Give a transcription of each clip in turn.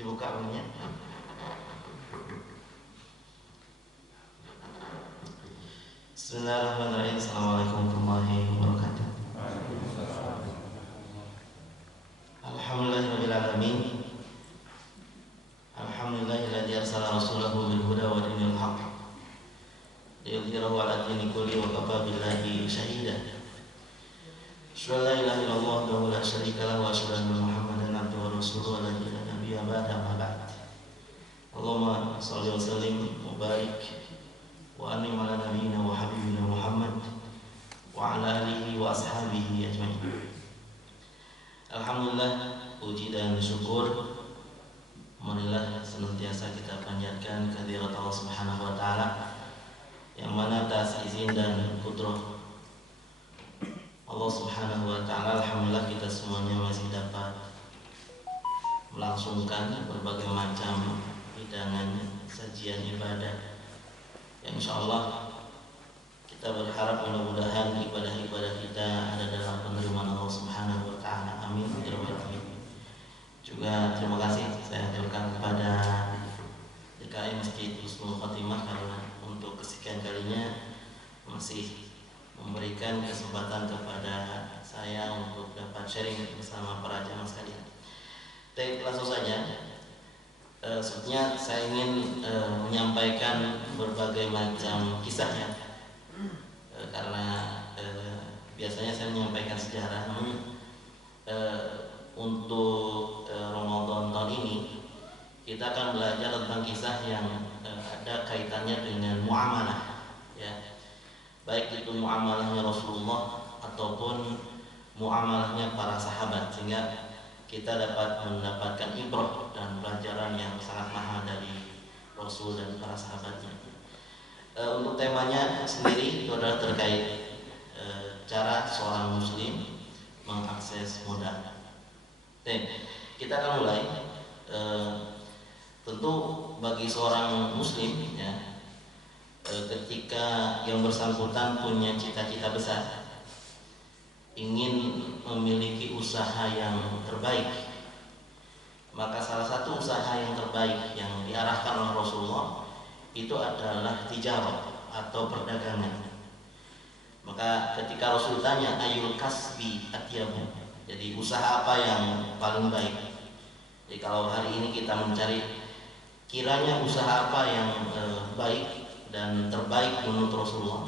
Dibuka bunyinya. Bismillahirrahmanirrahim. Assalamualaikum warahmatullahi wabarakatuh. Alhamdulillahirabbil alamin. Alhamdulillahilladzi arsala rasulahu bil huda wa dinil haqq liyudhhirahu 'ala dini kulli wa kafa billahi shahida. Asyhadu an la ilaha illallah wahdahu la syarika lahu wa asyhadu anna Muhammadan abduhu wa rasuluhu la nabiyya ba'da ma ba'd. Allahumma shalli wa sallim wa barik wa an'im 'ala nabiyyina wa habibina Muhammad wa 'ala alihi wa ashabihi ajma'in. Alhamdulillah, puji dan syukur marilah senantiasa kita panjatkan kehadirat Allah Subhanahu wa taala yang mana atas izin dan kudrah Allah Subhanahu wa taala, alhamdulillah kita semuanya masih dapat melangsungkan berbagai macam hidangan sajian ibadah. Yang insyaallah kita berharap mudah-mudahan ibadah-ibadah kita ada dalam penerimaan Allah Subhanahu wa taala. Amin. Juga terima kasih saya aturkan kepada DKI Masjid Husnul Khotimah karena untuk kesekian kalinya masih memberikan kesempatan kepada saya untuk dapat sharing bersama para jamaah sekalian. Langsung saja, sebetulnya saya ingin menyampaikan berbagai macam kisahnya, karena biasanya saya menyampaikan sejarah. Namun untuk Ramadan tahun ini kita akan belajar tentang kisah yang ada kaitannya dengan muamalah, ya. Baik itu muamalahnya Rasulullah ataupun muamalahnya para sahabat, sehingga kita dapat mendapatkan ibrah dan pelajaran yang sangat mahal dari Rasul dan para sahabatnya. Untuk temanya sendiri itu adalah terkait cara seorang muslim mengakses modal. Kita akan mulai. Tentu bagi seorang muslim, ya, ketika yang bersangkutan punya cita-cita besar, ingin memiliki usaha yang terbaik, maka salah satu usaha yang terbaik yang diarahkan oleh Rasulullah itu adalah tijarah atau perdagangan. Maka ketika Rasul tanya ayul kasbi atyabu, jadi usaha apa yang paling baik. Jadi kalau hari ini kita mencari kiranya usaha apa yang baik dan terbaik menurut Rasulullah,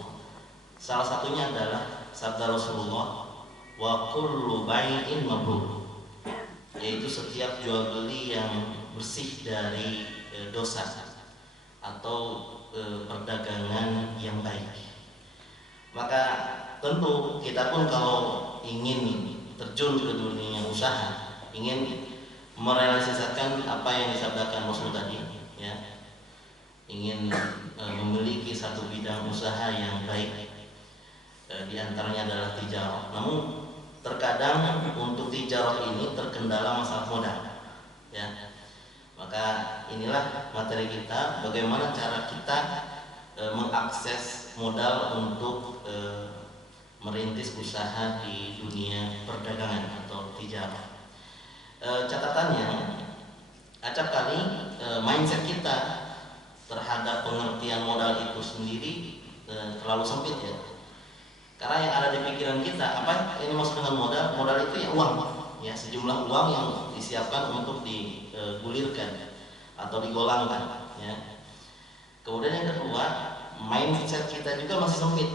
salah satunya adalah sabda Rasulullah, wa kullu bai'in mabrur, yaitu setiap jual beli yang bersih dari dosa atau perdagangan yang baik. Maka tentu kita pun kalau ingin terjun ke dunia usaha, ingin merealisasikan apa yang disabdakan Rasul tadi, ya, ingin memiliki satu bidang usaha yang baik, diantaranya adalah tijarah. Namun terkadang untuk tijarah ini terkendala masalah modal, ya. Maka inilah materi kita, bagaimana cara kita mengakses modal untuk merintis usaha di dunia perdagangan atau tijarah. Catatannya, acap kali mindset kita terhadap pengertian modal itu sendiri terlalu sempit, ya. Karena yang ada di pikiran kita, apa ini maksud dengan modal? Modal itu ya uang, ya, sejumlah uang yang disiapkan untuk digulirkan atau digolangkan, ya. Kemudian yang kedua, mindset kita juga masih sempit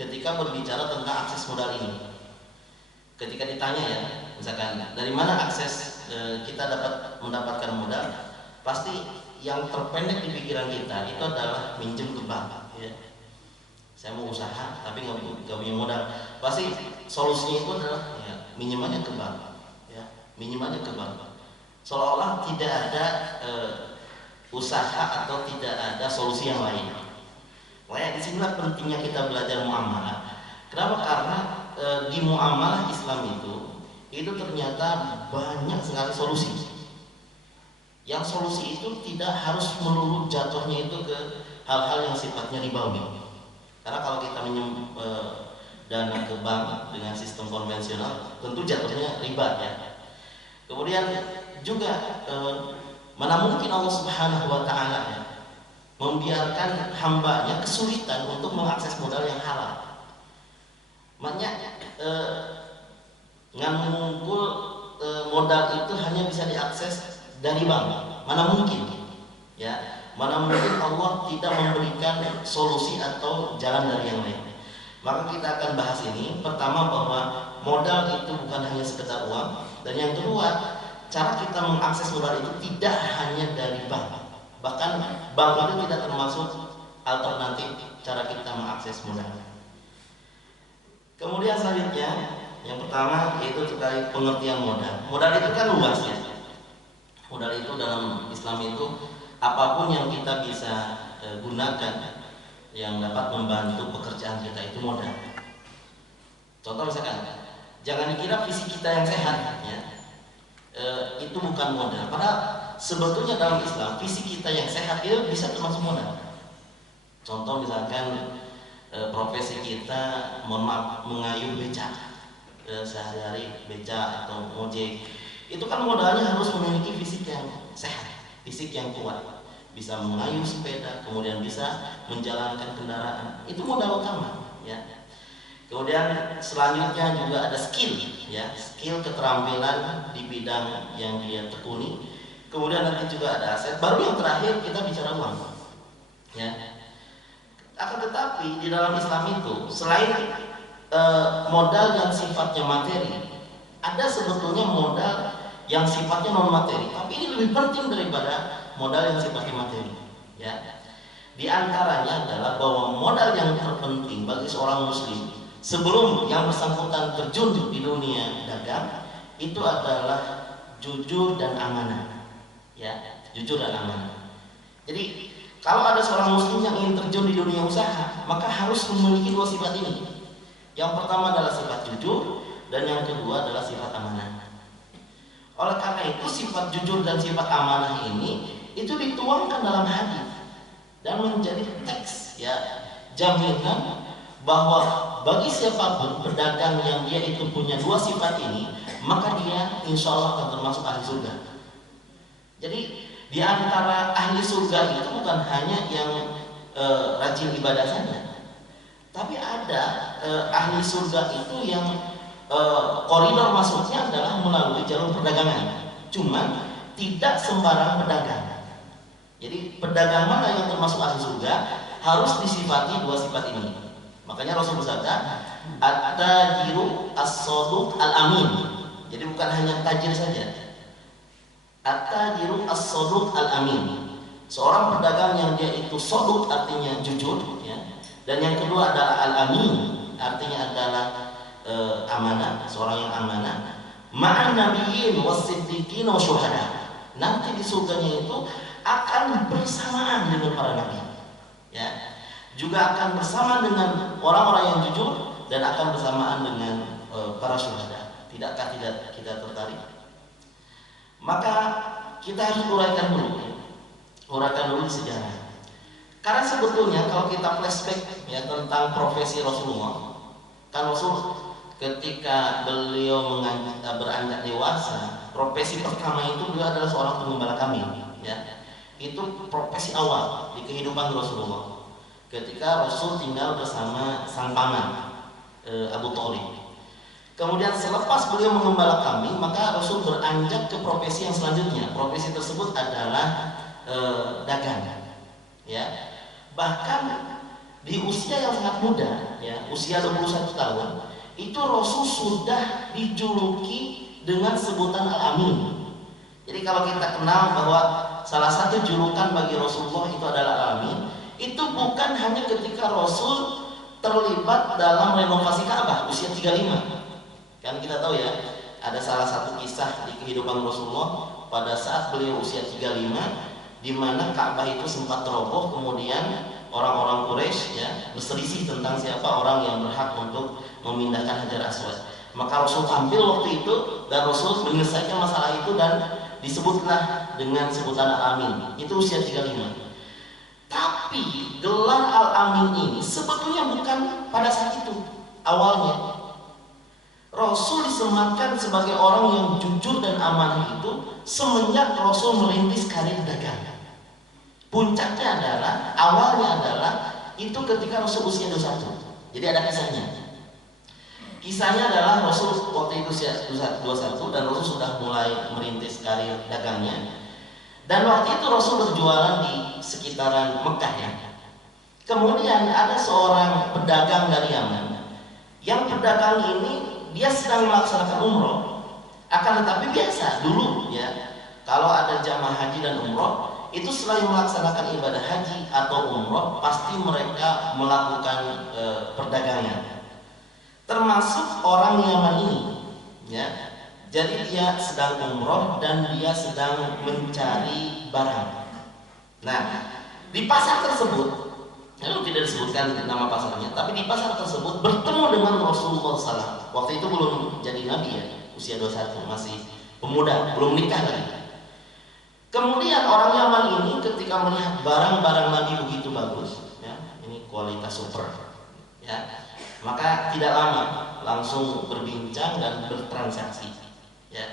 ketika berbicara tentang akses modal ini. Ketika ditanya, ya, misalkan dari mana akses kita dapat mendapatkan modal, pasti yang terpendek di pikiran kita itu adalah minjem ke bank, ya. Saya mau usaha tapi nggak punya modal, pasti solusinya itu adalah, ya, minjemannya ke bank, ya, minjemannya ke bank. Seolah-olah tidak ada usaha atau tidak ada solusi yang lain. Makanya disinilah pentingnya kita belajar muamalah. Kenapa? Karena di muamalah Islam itu ternyata banyak sekali solusi. Yang solusi itu tidak harus melulu jatuhnya itu ke hal-hal yang sifatnya ribawi. Karena kalau kita minjem dana ke bank dengan sistem konvensional, tentu jatuhnya riba, ya. Kemudian juga Mana mungkin Allah Subhanahu wa taala ya, membiarkan hambanya kesulitan untuk mengakses modal yang halal. Makanya ngumpul modal itu hanya bisa diakses dari bank. Mana mungkin ya, mana mungkin Allah tidak memberikan solusi atau jalan dari yang lain. Maka kita akan bahas ini. Pertama, bahwa modal itu bukan hanya sekedar uang, dan yang kedua, cara kita mengakses modal itu tidak hanya dari bank. Bahkan bank itu tidak termasuk alternatif cara kita mengakses modal. Kemudian selanjutnya, yang pertama yaitu terkait pengertian modal. Modal itu kan luas ya. Modal itu dalam Islam itu apapun yang kita bisa gunakan yang dapat membantu pekerjaan kita, itu modal. Contoh misalkan, jangan dikira fisik kita yang sehat ya, itu bukan modal. Padahal sebetulnya dalam Islam fisik kita yang sehat itu bisa termasuk modal. Contoh misalkan profesi kita, mohon maaf, mengayuh becak sehari-hari, becak atau ojek, itu kan modalnya harus memiliki fisik yang sehat, fisik yang kuat, bisa mengayuh sepeda, kemudian bisa menjalankan kendaraan. Itu modal utama ya. Kemudian selanjutnya juga ada skill ya, skill keterampilan di bidang yang dia tekuni. Kemudian nanti juga ada aset. Baru yang terakhir kita bicara uang ya. Akan tetapi di dalam Islam itu selain modal yang sifatnya materi, ada sebetulnya modal yang sifatnya non materi, tapi ini lebih penting daripada modal yang sifatnya materi ya. Di antaranya adalah bahwa modal yang terpenting bagi seorang muslim sebelum yang bersangkutan terjun di dunia dagang itu adalah jujur dan amanah ya, jujur dan amanah. Jadi kalau ada seorang muslim yang ingin terjun di dunia usaha, maka harus memiliki dua sifat ini. Yang pertama adalah sifat jujur, dan yang kedua adalah sifat amanah. Oleh karena itu sifat jujur dan sifat amanah ini itu dituangkan dalam hadis dan menjadi teks ya, jaminan bahwa bagi siapapun pedagang yang dia itu punya dua sifat ini, maka dia insya Allah akan termasuk ahli surga. Jadi di antara ahli surga itu bukan hanya yang rajin ibadah saja, tapi ada ahli surga itu yang koridor masuknya adalah melalui jalur perdagangan. Cuman tidak sembarang pedagang. Jadi pedagang mana yang termasuk ahli surga harus disifati dua sifat ini. Makanya Rasul bersabda, at-tajiru as-saduq al-amin. Jadi bukan hanya tajir saja. At-tajiru as-saduq al-amin. Seorang pedagang yang dia itu saduq artinya jujur ya. Dan yang kedua adalah al-amin, artinya adalah amanah, seorang yang amanah. Ma'an nabiyyin was-siddiqin wasyuhada. Nanti di surganya itu akan bersamaan dengan para nabi. Ya. Juga akan bersama dengan orang-orang yang jujur dan akan bersamaan dengan para syuhada. Tidakkah tidak kita tertarik? Maka kita harus uraikan dulu sejarah. Karena sebetulnya kalau kita flashback ya tentang profesi Rasulullah, kan Rasul ketika beliau beranjak dewasa, profesi pertama itu beliau adalah seorang penggembala kambing ya. Itu profesi awal di kehidupan Rasulullah. Ketika Rasul tinggal bersama sang paman Abu Thalib. Kemudian selepas beliau mengembala kambing, maka Rasul beranjak ke profesi yang selanjutnya. Profesi tersebut adalah dagang. Ya. Bahkan di usia yang sangat muda, ya, usia 21 tahun, itu Rasul sudah dijuluki dengan sebutan Al-Amin. Jadi kalau kita kenal bahwa salah satu julukan bagi Rasulullah itu adalah Al-Amin, itu bukan hanya ketika Rasul terlibat dalam renovasi Ka'bah usia 35. Kan kita tahu ya, ada salah satu kisah di kehidupan Rasulullah pada saat beliau usia 35, di mana Ka'bah itu sempat roboh, kemudian orang-orang Quraisy ya berselisih tentang siapa orang yang berhak untuk memindahkan Hajar Aswad. Maka Rasul tampil waktu itu dan Rasul menyelesaikan masalah itu dan disebutlah dengan sebutan Al-Amin. Itu usia 35. Tapi gelar Al-Amin ini sebetulnya bukan pada saat itu awalnya. Rasul disematkan sebagai orang yang jujur dan amanah itu semenjak Rasul merintis karir dagang. Puncaknya adalah, awalnya adalah itu ketika Rasul usia 21. Jadi ada kisahnya. Kisahnya adalah Rasul waktu itu usia 21 dan Rasul sudah mulai merintis karir dagangnya. Dan waktu itu Rasul berjualan di sekitaran Mekah ya. Kemudian ada seorang pedagang dari Yaman. Yang pedagang ini dia sedang melaksanakan umroh. Akan tetapi biasa dulu ya, kalau ada jamaah haji dan umroh, itu selain melaksanakan ibadah haji atau umroh, pasti mereka melakukan perdagangan. Termasuk orang Yaman ini ya. Jadi dia sedang umroh dan dia sedang mencari barang. Nah, di pasar tersebut, lalu tidak disebutkan nama pasarnya, tapi di pasar tersebut bertemu dengan Rasulullah SAW. Waktu itu belum jadi nabi ya, usia 21, masih pemuda, belum nikah lagi. Kemudian orang Yaman ini ketika melihat barang-barang Nabi begitu bagus, ya, ini kualitas super, ya, maka tidak lama langsung berbincang dan bertransaksi. Ya.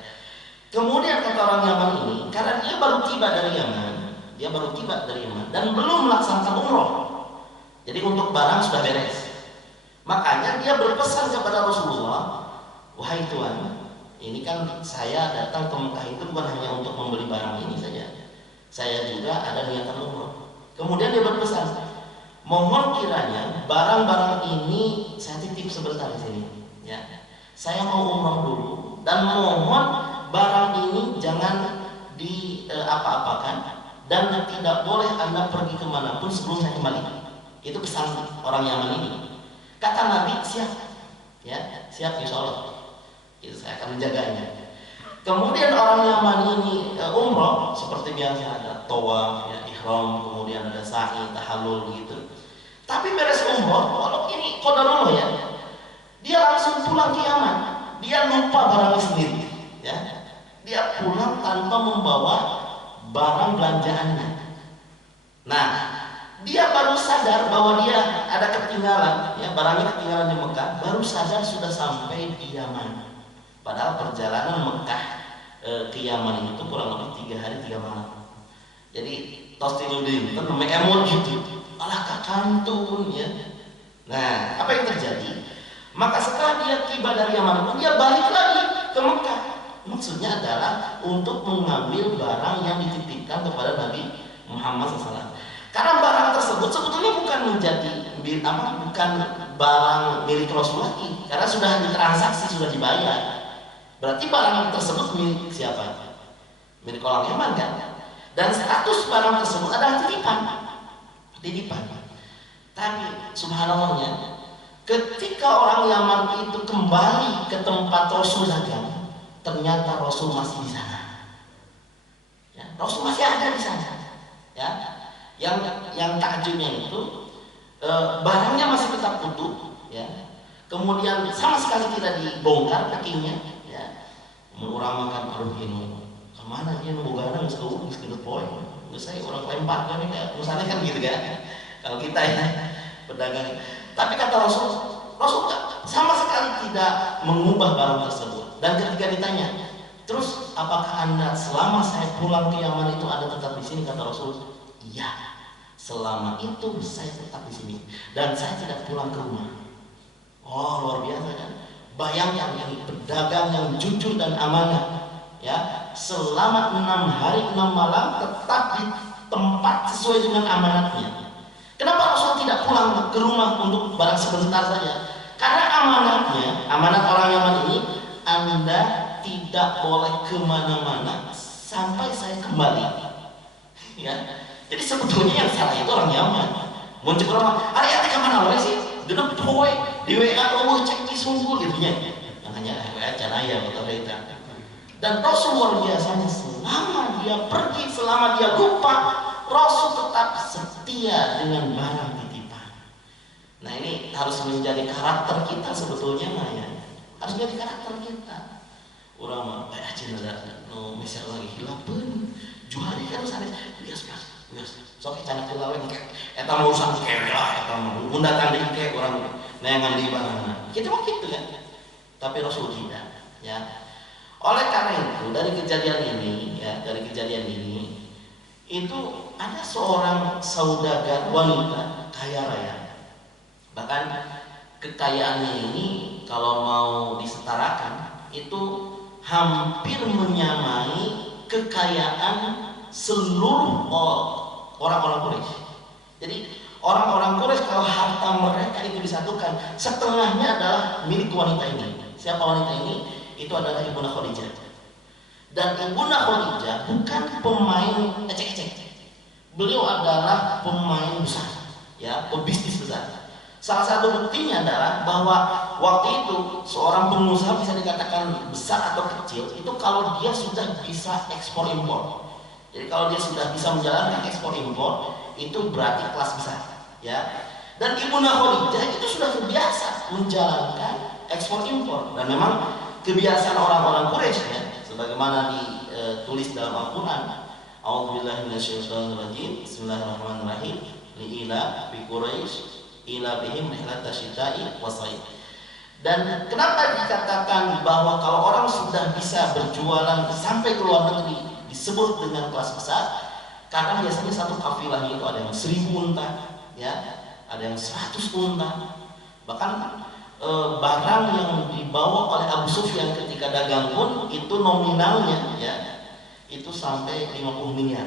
Kemudian kata orang Yaman ini, karena dia baru tiba dari Yaman, dan belum melaksanakan umroh, jadi untuk barang sudah beres. Makanya dia berpesan kepada Rasulullah, wahai Tuhan, ini kan saya datang ke Mekah itu bukan hanya untuk membeli barang ini saja, saya juga ada niatan umroh. Kemudian dia berpesan, mohon kiranya barang-barang ini saya titip sebentar di sini, ya. Saya mau umroh dulu dan mohon barang ini jangan apa-apakan dan tidak boleh Anda pergi kemanapun sebelum saya kembali. Itu pesan orang Yaman ini. Kata Nabi, siap, ya, siap insya Allah. Itu saya akan menjaganya. Kemudian orang Yaman ini umroh seperti biasa, ada tawaf, ya, ihram, kemudian ada sa'i, tahallul gitu. Tapi beres umroh, walau ini qadarullah ya, dia langsung pulang ke Yaman. Dia lupa barangnya sendiri, ya. Dia pulang tanpa membawa barang belanjaannya. Nah, dia baru sadar bahwa dia ada ketinggalan, ya, barangnya ketinggalan di Mekah. Baru sadar sudah sampai di Yaman. Padahal perjalanan Mekah ke Yaman itu kurang lebih 3 hari 3 malam. Jadi tostiludin, namanya emot gitu. Alah kakantun ya. Nah, apa yang terjadi? Maka setelah dia tiba dari Yaman, dia balik lagi ke Mekah. Maksudnya adalah untuk mengambil barang yang dititipkan kepada Nabi Muhammad SAW. Karena barang tersebut sebetulnya bukan bukan barang milik Rasul lagi, karena sudah ditransaksi, sudah dibayar. Berarti barang tersebut milik siapa? Milik orang Yaman kan? Dan status barang tersebut adalah titipan. Tapi subhanallahnya, ketika orang Yaman itu kembali ke tempat Rasul dagang, ternyata Rasul masih di sana. Ya, Rasul masih ada di sana. Ya, yang takjubnya itu barangnya masih tetap utuh. Ya, kemudian sama sekali tidak dibongkar kakinya. Ya, orang makan aruhinu. Kemana dia nunggu sekedar poin. Saya orang lempar kan kayak misalnya kan gitu kan. Kalau kita ya pedagang. Tapi kata Rasul sama sekali tidak mengubah barang tersebut. Dan ketika ditanya, terus apakah Anda selama saya pulang ke Yaman itu Anda tetap di sini? Kata Rasul, iya. Selama itu saya tetap di sini dan saya tidak pulang ke rumah. Oh, luar biasa kan? Bayangkan yang pedagang yang jujur dan amanah, ya, selama 6 hari 6 malam tetap di tempat sesuai dengan amanatnya. Kenapa Rasul tidak pulang ke rumah untuk barang sebentar saja? Karena amanat orang Yaman ini, Anda tidak boleh kemana-mana sampai saya kembali. Ya, jadi sebetulnya yang salah itu orang Yaman. Muncul orang, "Ari ate kemana wae sih? Genep poe di WA eueuh cek di sungguh gitu nya." Makanya WA canaya motor itu. Dan Rasul luar biasanya, selama dia pergi, selama dia lupa, Rasul tetap setia dengan barang titipan. Nah, ini harus menjadi karakter kita sebetulnya, ya. Harus menjadi karakter kita. Orang mah kayak aja no misal lagi hilapeun. Jual kan sanes bias. Sok cana kulawe eta mau urusan kewe lah, eta mau mun datang di ke orang neangan di barang. Kita mah gitu kan. tapi Rasul tidak. Ya, oleh karena itu dari kejadian ini itu ada seorang saudagar wanita kaya raya. Bahkan kekayaannya ini kalau mau disetarakan itu hampir menyamai kekayaan seluruh orang-orang Quraisy. Jadi orang-orang Quraisy kalau harta mereka itu disatukan, setengahnya adalah milik wanita ini. Siapa wanita ini? Itu adalah Ibunda Khadijah. Dan Ibunda Khadijah bukan pemain ecek-ecek. Beliau adalah pemain besar, ya, pebisnis besar. Salah satu buktinya adalah bahwa waktu itu seorang pengusaha bisa dikatakan besar atau kecil itu kalau dia sudah bisa ekspor impor. Jadi kalau dia sudah bisa menjalankan ekspor impor itu berarti kelas besar, ya. Dan Ibunda Khadijah itu sudah terbiasa menjalankan ekspor impor, dan memang kebiasaan orang-orang Quraisy, ya, sebagaimana ditulis dalam Al-Qur'an. A'udzubillahi minasyaitonirrajim. Bismillahirrahmanirrahim. Li'ila bi Quraisy ila bihim rihlatasyita'i wasayf. Dan kenapa dikatakan bahwa kalau orang sudah bisa berjualan sampai ke luar negeri disebut dengan kelas besar? Karena biasanya satu kafilah itu ada yang 1000 unta, ya, ada yang 100 unta. Bahkan barang yang dibawa oleh Abu Sufyan ketika dagang pun itu nominalnya, ya, itu sampai 50 miliar,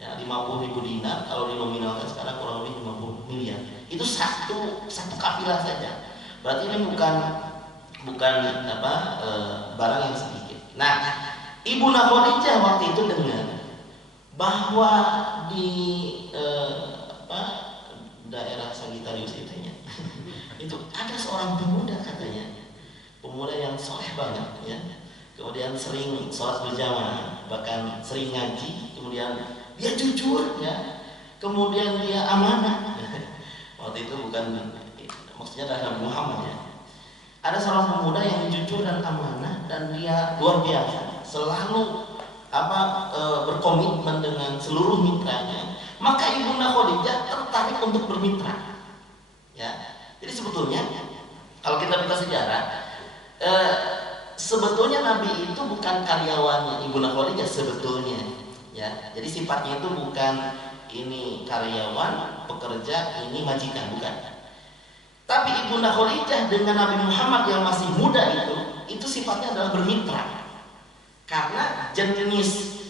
ya, 50.000 dinar kalau dinominalkan sekarang kurang lebih 50 miliar. Itu satu kafilah saja. Berarti ini bukan barang yang sedikit. Nah, Ibunda Khadijah waktu itu dengar bahwa di daerah Sagittarius itu ada seorang pemuda, katanya pemuda yang soleh banget, ya, kemudian sering sholat berjamaah, bahkan sering ngaji, kemudian dia jujur, ya, kemudian dia amanah. Waktu itu bukan maksudnya adalah Nabi Muhammad, ya. Ada seorang pemuda yang jujur dan amanah dan dia luar biasa, selalu berkomitmen dengan seluruh mitranya. Maka Ibunda Khadijah tertarik untuk bermitra, ya. Jadi sebetulnya kalau kita buka sejarah, sebetulnya Nabi itu bukan karyawannya Ibunda Khadijah sebetulnya, ya. Jadi sifatnya itu bukan ini karyawan, pekerja, ini majikan, bukan. Tapi Ibunda Khadijah dengan Nabi Muhammad yang masih muda itu sifatnya adalah bermitra. Karena jenis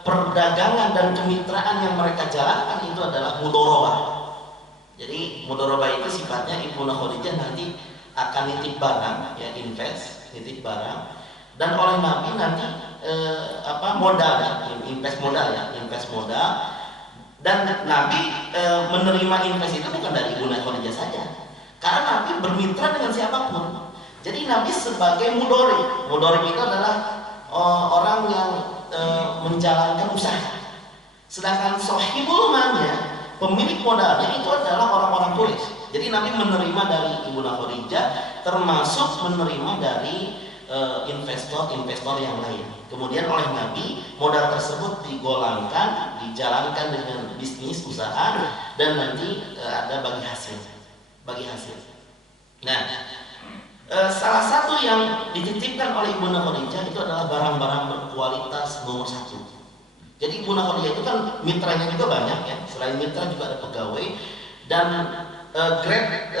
perdagangan dan kemitraan yang mereka jalankan itu adalah mudharabah. Jadi mudharabah itu sifatnya Ibunda Khadijah nanti akan nitip barang, ya, nitip barang, dan oleh Nabi nanti modal, ya, invest modal, dan Nabi menerima invest itu bukan dari Ibunda Khadijah saja, karena Nabi bermitra dengan siapapun. Jadi Nabi sebagai mudharib itu adalah orang yang menjalankan usaha, sedangkan sohibul malnya, pemilik modalnya itu adalah orang-orang Quraisy. Jadi Nabi menerima dari Ibunda Khadijah, termasuk menerima dari investor-investor yang lain. Kemudian oleh Nabi modal tersebut digolangkan, dijalankan dengan bisnis usaha, dan nanti ada bagi hasil. Nah, salah satu yang dititipkan oleh Ibunda Khadijah itu adalah barang-barang berkualitas nomor 1. Jadi Ibunda Khadijah itu kan mitranya juga banyak, ya. Selain mitra juga ada pegawai, dan grade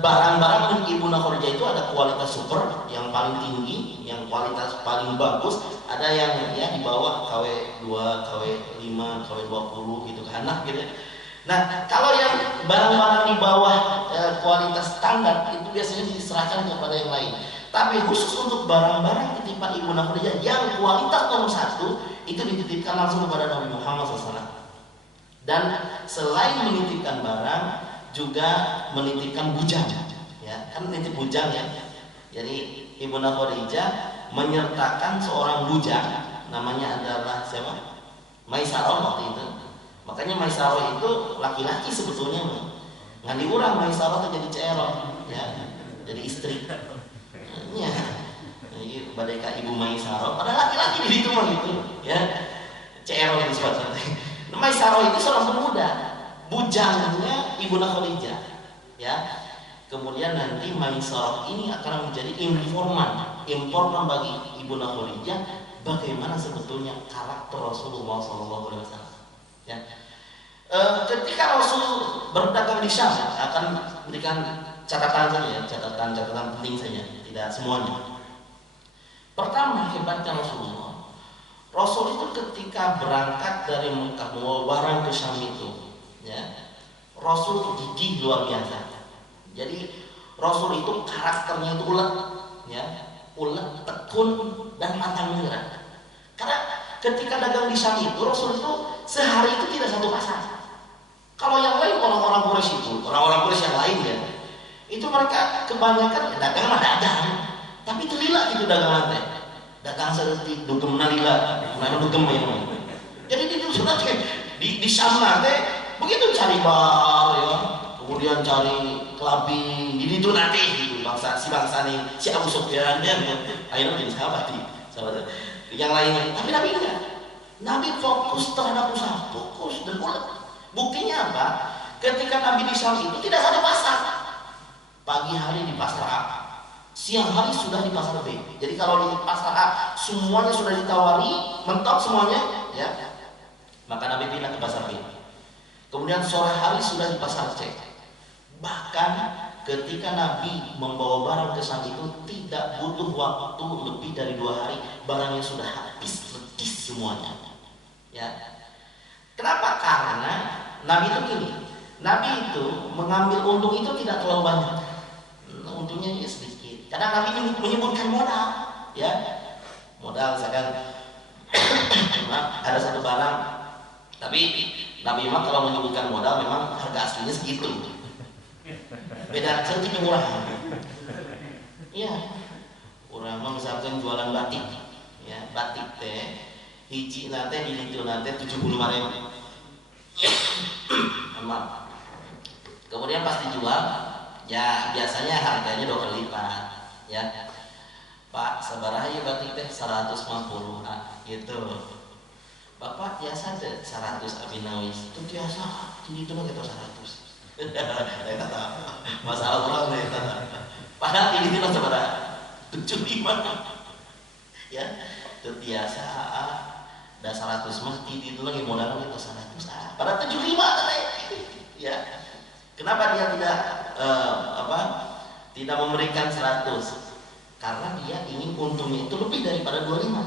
barang-barang milik Ibunda Khadijah itu ada kualitas super yang paling tinggi, yang kualitas paling bagus, ada yang, ya, di bawah KW2, KW5, KW20 gitu kan, gitu. Nah, kalau yang barang-barang di bawah kualitas standar itu biasanya diserahkan kepada yang lain. Tapi khusus untuk barang-barang titipan Ibunda Khadijah yang kualitas nomor 1 itu dititipkan langsung kepada Nabi Muhammad SAW. Dan selain menitipkan barang, juga menitipkan bujang, ya, kan nitip bujang, ya. Jadi Ibunda Khadijah menyertakan seorang bujang, namanya adalah siapa? Maisarah waktu itu. Makanya Maisarah itu laki-laki sebetulnya, nggak diurang Maisarah itu jadi cerol, ya, jadi istri. Ya, jadi badeka Ibu Maisarah, pada laki-laki di situ mah gitu, ya, cerol di suatu. Maisarah itu seorang pemuda, bujangnya Ibunda Khadijah, ya. Kemudian nanti Maisarah ini akan menjadi informan bagi Ibunda Khadijah bagaimana sebetulnya karakter Rasulullah SAW. Ya. Ketika Rasul berdagang di Syam, akan berikan catatan saja, catatan penting saja, tidak semuanya. Pertama, hebatnya Rasul itu ketika berangkat dari Mekah membawa barang ke Syam itu, ya, Rasul gigih luar biasa. Jadi Rasul itu karakternya itu ulet, ya, ulet, tekun, dan pantang menyerah. Karena ketika dagang di Syam itu, Rasul itu sehari itu tidak satu pasar. Kalau yang lain orang-orang Quraisy yang lain ya, itu mereka kebanyakan ya, dagang mah dagang, tapi terlila gitu dagangan teh. Dagang seperti dugem nalila, dugem ya. Jadi di Syam teh begitu cari bar ya, kemudian cari kelabing, di itu nanti gitu, bangsa nih si Abu Sufyan ya, akhirnya menjadi sahabat yang lain. Tapi Nabi enggak. Nabi fokus terhadap usaha, fokus dan ulet. Buktinya apa? Ketika Nabi di Syam itu tidak satu pasar. Pagi hari di pasar A, siang hari sudah di pasar B. Jadi kalau di pasar A semuanya sudah ditawari, mentok semuanya, ya, maka Nabi pindah ke pasar B. Kemudian sore hari sudah di pasar C. Bahkan ketika Nabi membawa barang ke Syam itu tidak butuh waktu lebih dari 2 hari, barangnya sudah habis semuanya. Ya. Kenapa? Karena Nabi itu gini, Nabi itu mengambil untung itu tidak terlalu banyak, untungnya ya sedikit. Karena Nabi menyebutkan modal, ya, modal misalkan ada satu barang, tapi Nabi memang kalau menyebutkan modal memang harga aslinya segitu. Beda sedikit murah. Iya, orang misalkan jualan batik, ya, batik teh hiji nanti di itu nanti 75.000. Maaf. Kemudian pas dijual, ya biasanya harganya 2 kali lipat, ya. Pak, sabaraha ieu batik teh 150 gitu. Bapak biasa teh 100 abinawis. Itu biasa, jadi itu mah kita 100. Kata masalah orang nih kata. Padahal ini mah sabaraha? 75. Ya, itu biasa ada 100 mah itu lagi modal kita 100 pada 75 tadi. Ya. Kenapa dia tidak memberikan 100? Karena dia ingin untungnya itu lebih daripada 25.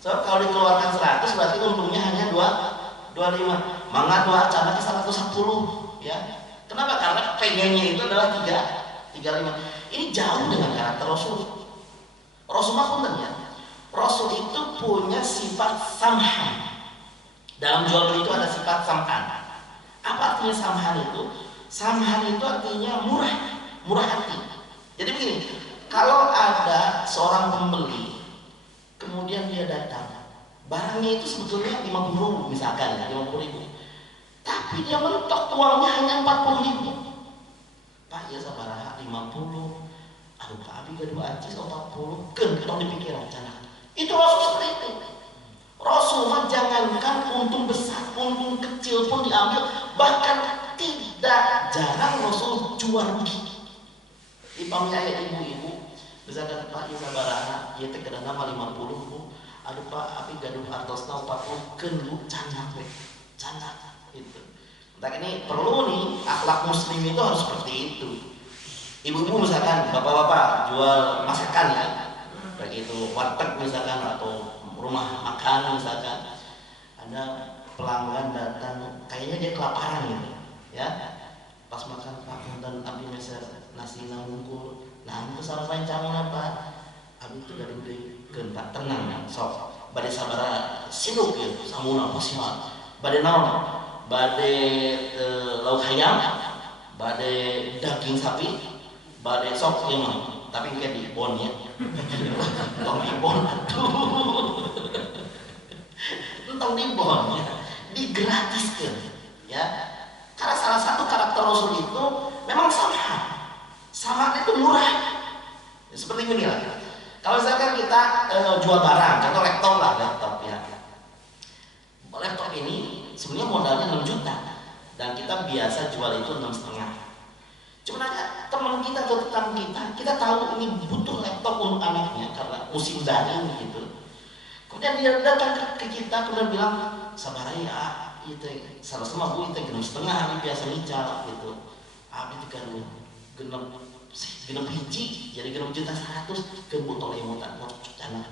So kalau dikeluarkan 100 berarti untungnya hanya 25. Mangga 2 caranya 110, ya. Kenapa? Karena pengennya itu adalah 35. Ini jauh dengan karakter Rasul. Rasul pun ya. Rasul itu punya sifat samhan. Dalam jual beli itu ada sifat samhan. Apa artinya samhan itu? Samhan itu artinya murah hati. Jadi begini, kalau ada seorang pembeli, kemudian dia datang, barangnya itu sebetulnya 50.000 misalkan ya, 50.000. Tapi dia mentok uangnya hanya 40.000. Pak, ya sabaraha 50. Aduh, Pak Abi gaduh ancis 40. Gentong dipikiran cana. Itu Rasul seperti itu. Rasul mah jangankan untung besar, untung kecil pun diambil, bahkan tidak jarang Rasul jual rugi. Ipamnya ayat ibu-ibu, misalkan Pak ya sabaraha, ya teh kadang nama 50 Bu. Aduh Pak, Abi gaduh artosna 40 kendu canak we. Canak itu. Entah ini perlu nih, akhlak muslim itu harus seperti itu. Ibu-ibu misalkan, bapak-bapak jual masakan ya, baik itu warteg misalkan atau rumah makan misalkan, ada pelanggan datang, kayaknya dia kelaparan gitu, ya. Pas makan Pak, dan Abi meser nasi nangungkul, nah itu sarapan camun apa? Abi itu dari beli Pak, tenang, sok. Bade sabara sinuk ya, samuna pasihan. Bade naon? Bade lauk ayam, bade daging sapi, bade sok ya mah. Tapi kayak di bon ya. Tong di bon aduh. Tong di bon ya. Digratiskan ya. Karena salah satu karakter Rasul itu memang sama itu murah. Ya, seperti ini lah. Kalau misalkan kita jual barang, contoh laptop ya. Laptop ini sebenarnya modalnya 6 juta dan kita biasa jual itu 6,5. Cuma aja temen teman kita atau tetangga kita tahu ini butuh laptop untuk anaknya karena musim daring gitu. Kemudian dia datang ke kita kemudian bilang, sabar ya, itu sama-sama bu, itu genep setengah ini biasa nical gitu. Itu kan genep hiji, jadi genep 1.100.000 ke botol emutan, anak.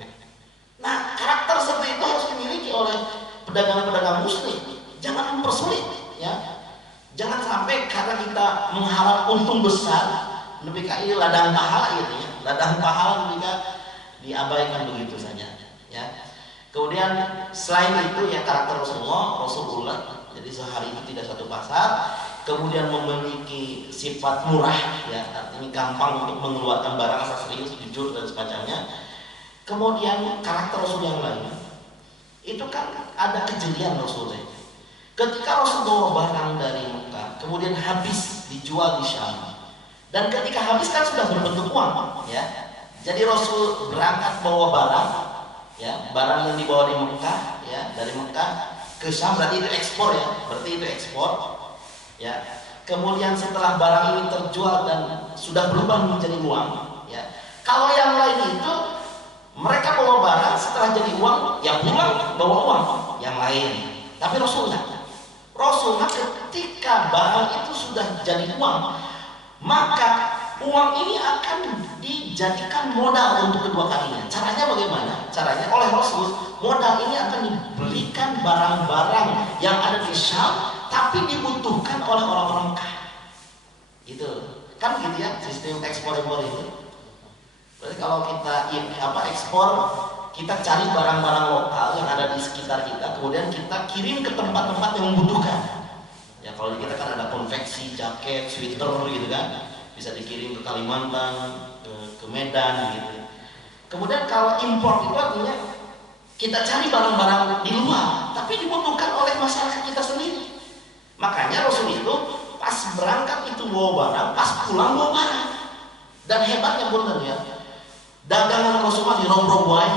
Nah, karakter seperti itu harus dimiliki oleh pedagang-pedagang muslim. Jangan mempersulit, ya. Jangan sampai karena kita mengharap untung besar, lebih kayak ladang pahala gitu ya. Ladang pahala juga diabaikan begitu saja, ya. Kemudian selain itu ya karakter Rasulullah, jadi sehari itu tidak satu pasar. Kemudian memiliki sifat murah, ya, artinya gampang untuk mengeluarkan barang asal serius, jujur dan semacamnya. Kemudian karakter Rasul yang lain, itu kan ada kejelian Rasulnya. Ketika Rasul bawa barang dari Mekah, kemudian habis dijual di Syam, dan ketika habis kan sudah berbentuk uang, ya. Jadi Rasul berangkat bawa barang, ya, barang yang dibawa di Mekah, ya, dari Mekah ke Syam, berarti itu ekspor, ya, ya. Kemudian setelah barang ini terjual dan sudah berubah menjadi uang, ya. Kalau yang lain itu mereka bawa barang setelah jadi uang, ya pulang bawa uang yang lain. Tapi Rasul enggak. Rasulullah ketika barang itu sudah jadi uang, maka uang ini akan dijadikan modal untuk kedua kalinya. Caranya bagaimana? Caranya oleh Rasul, modal ini akan dibelikan barang-barang yang ada di Syam, tapi dibutuhkan oleh orang-orang kaya. Gitu. Kan gitu ya sistem ekspor-impor itu. Berarti kalau kita ekspor, kita cari barang-barang lokal yang ada di sekitar kita, kemudian kita kirim ke tempat-tempat yang membutuhkan. Ya kalau di kita kan ada konveksi, jaket, sweater gitu kan, bisa dikirim ke Kalimantan, ke Medan gitu. Kemudian kalau impor itu artinya kita cari barang-barang di luar, tapi dibutuhkan oleh masyarakat kita sendiri. Makanya Rasul itu pas berangkat itu bawa barang, pas pulang bawa barang. Dan hebatnya bener ya, dagangan Rasulullah dirombrong wae.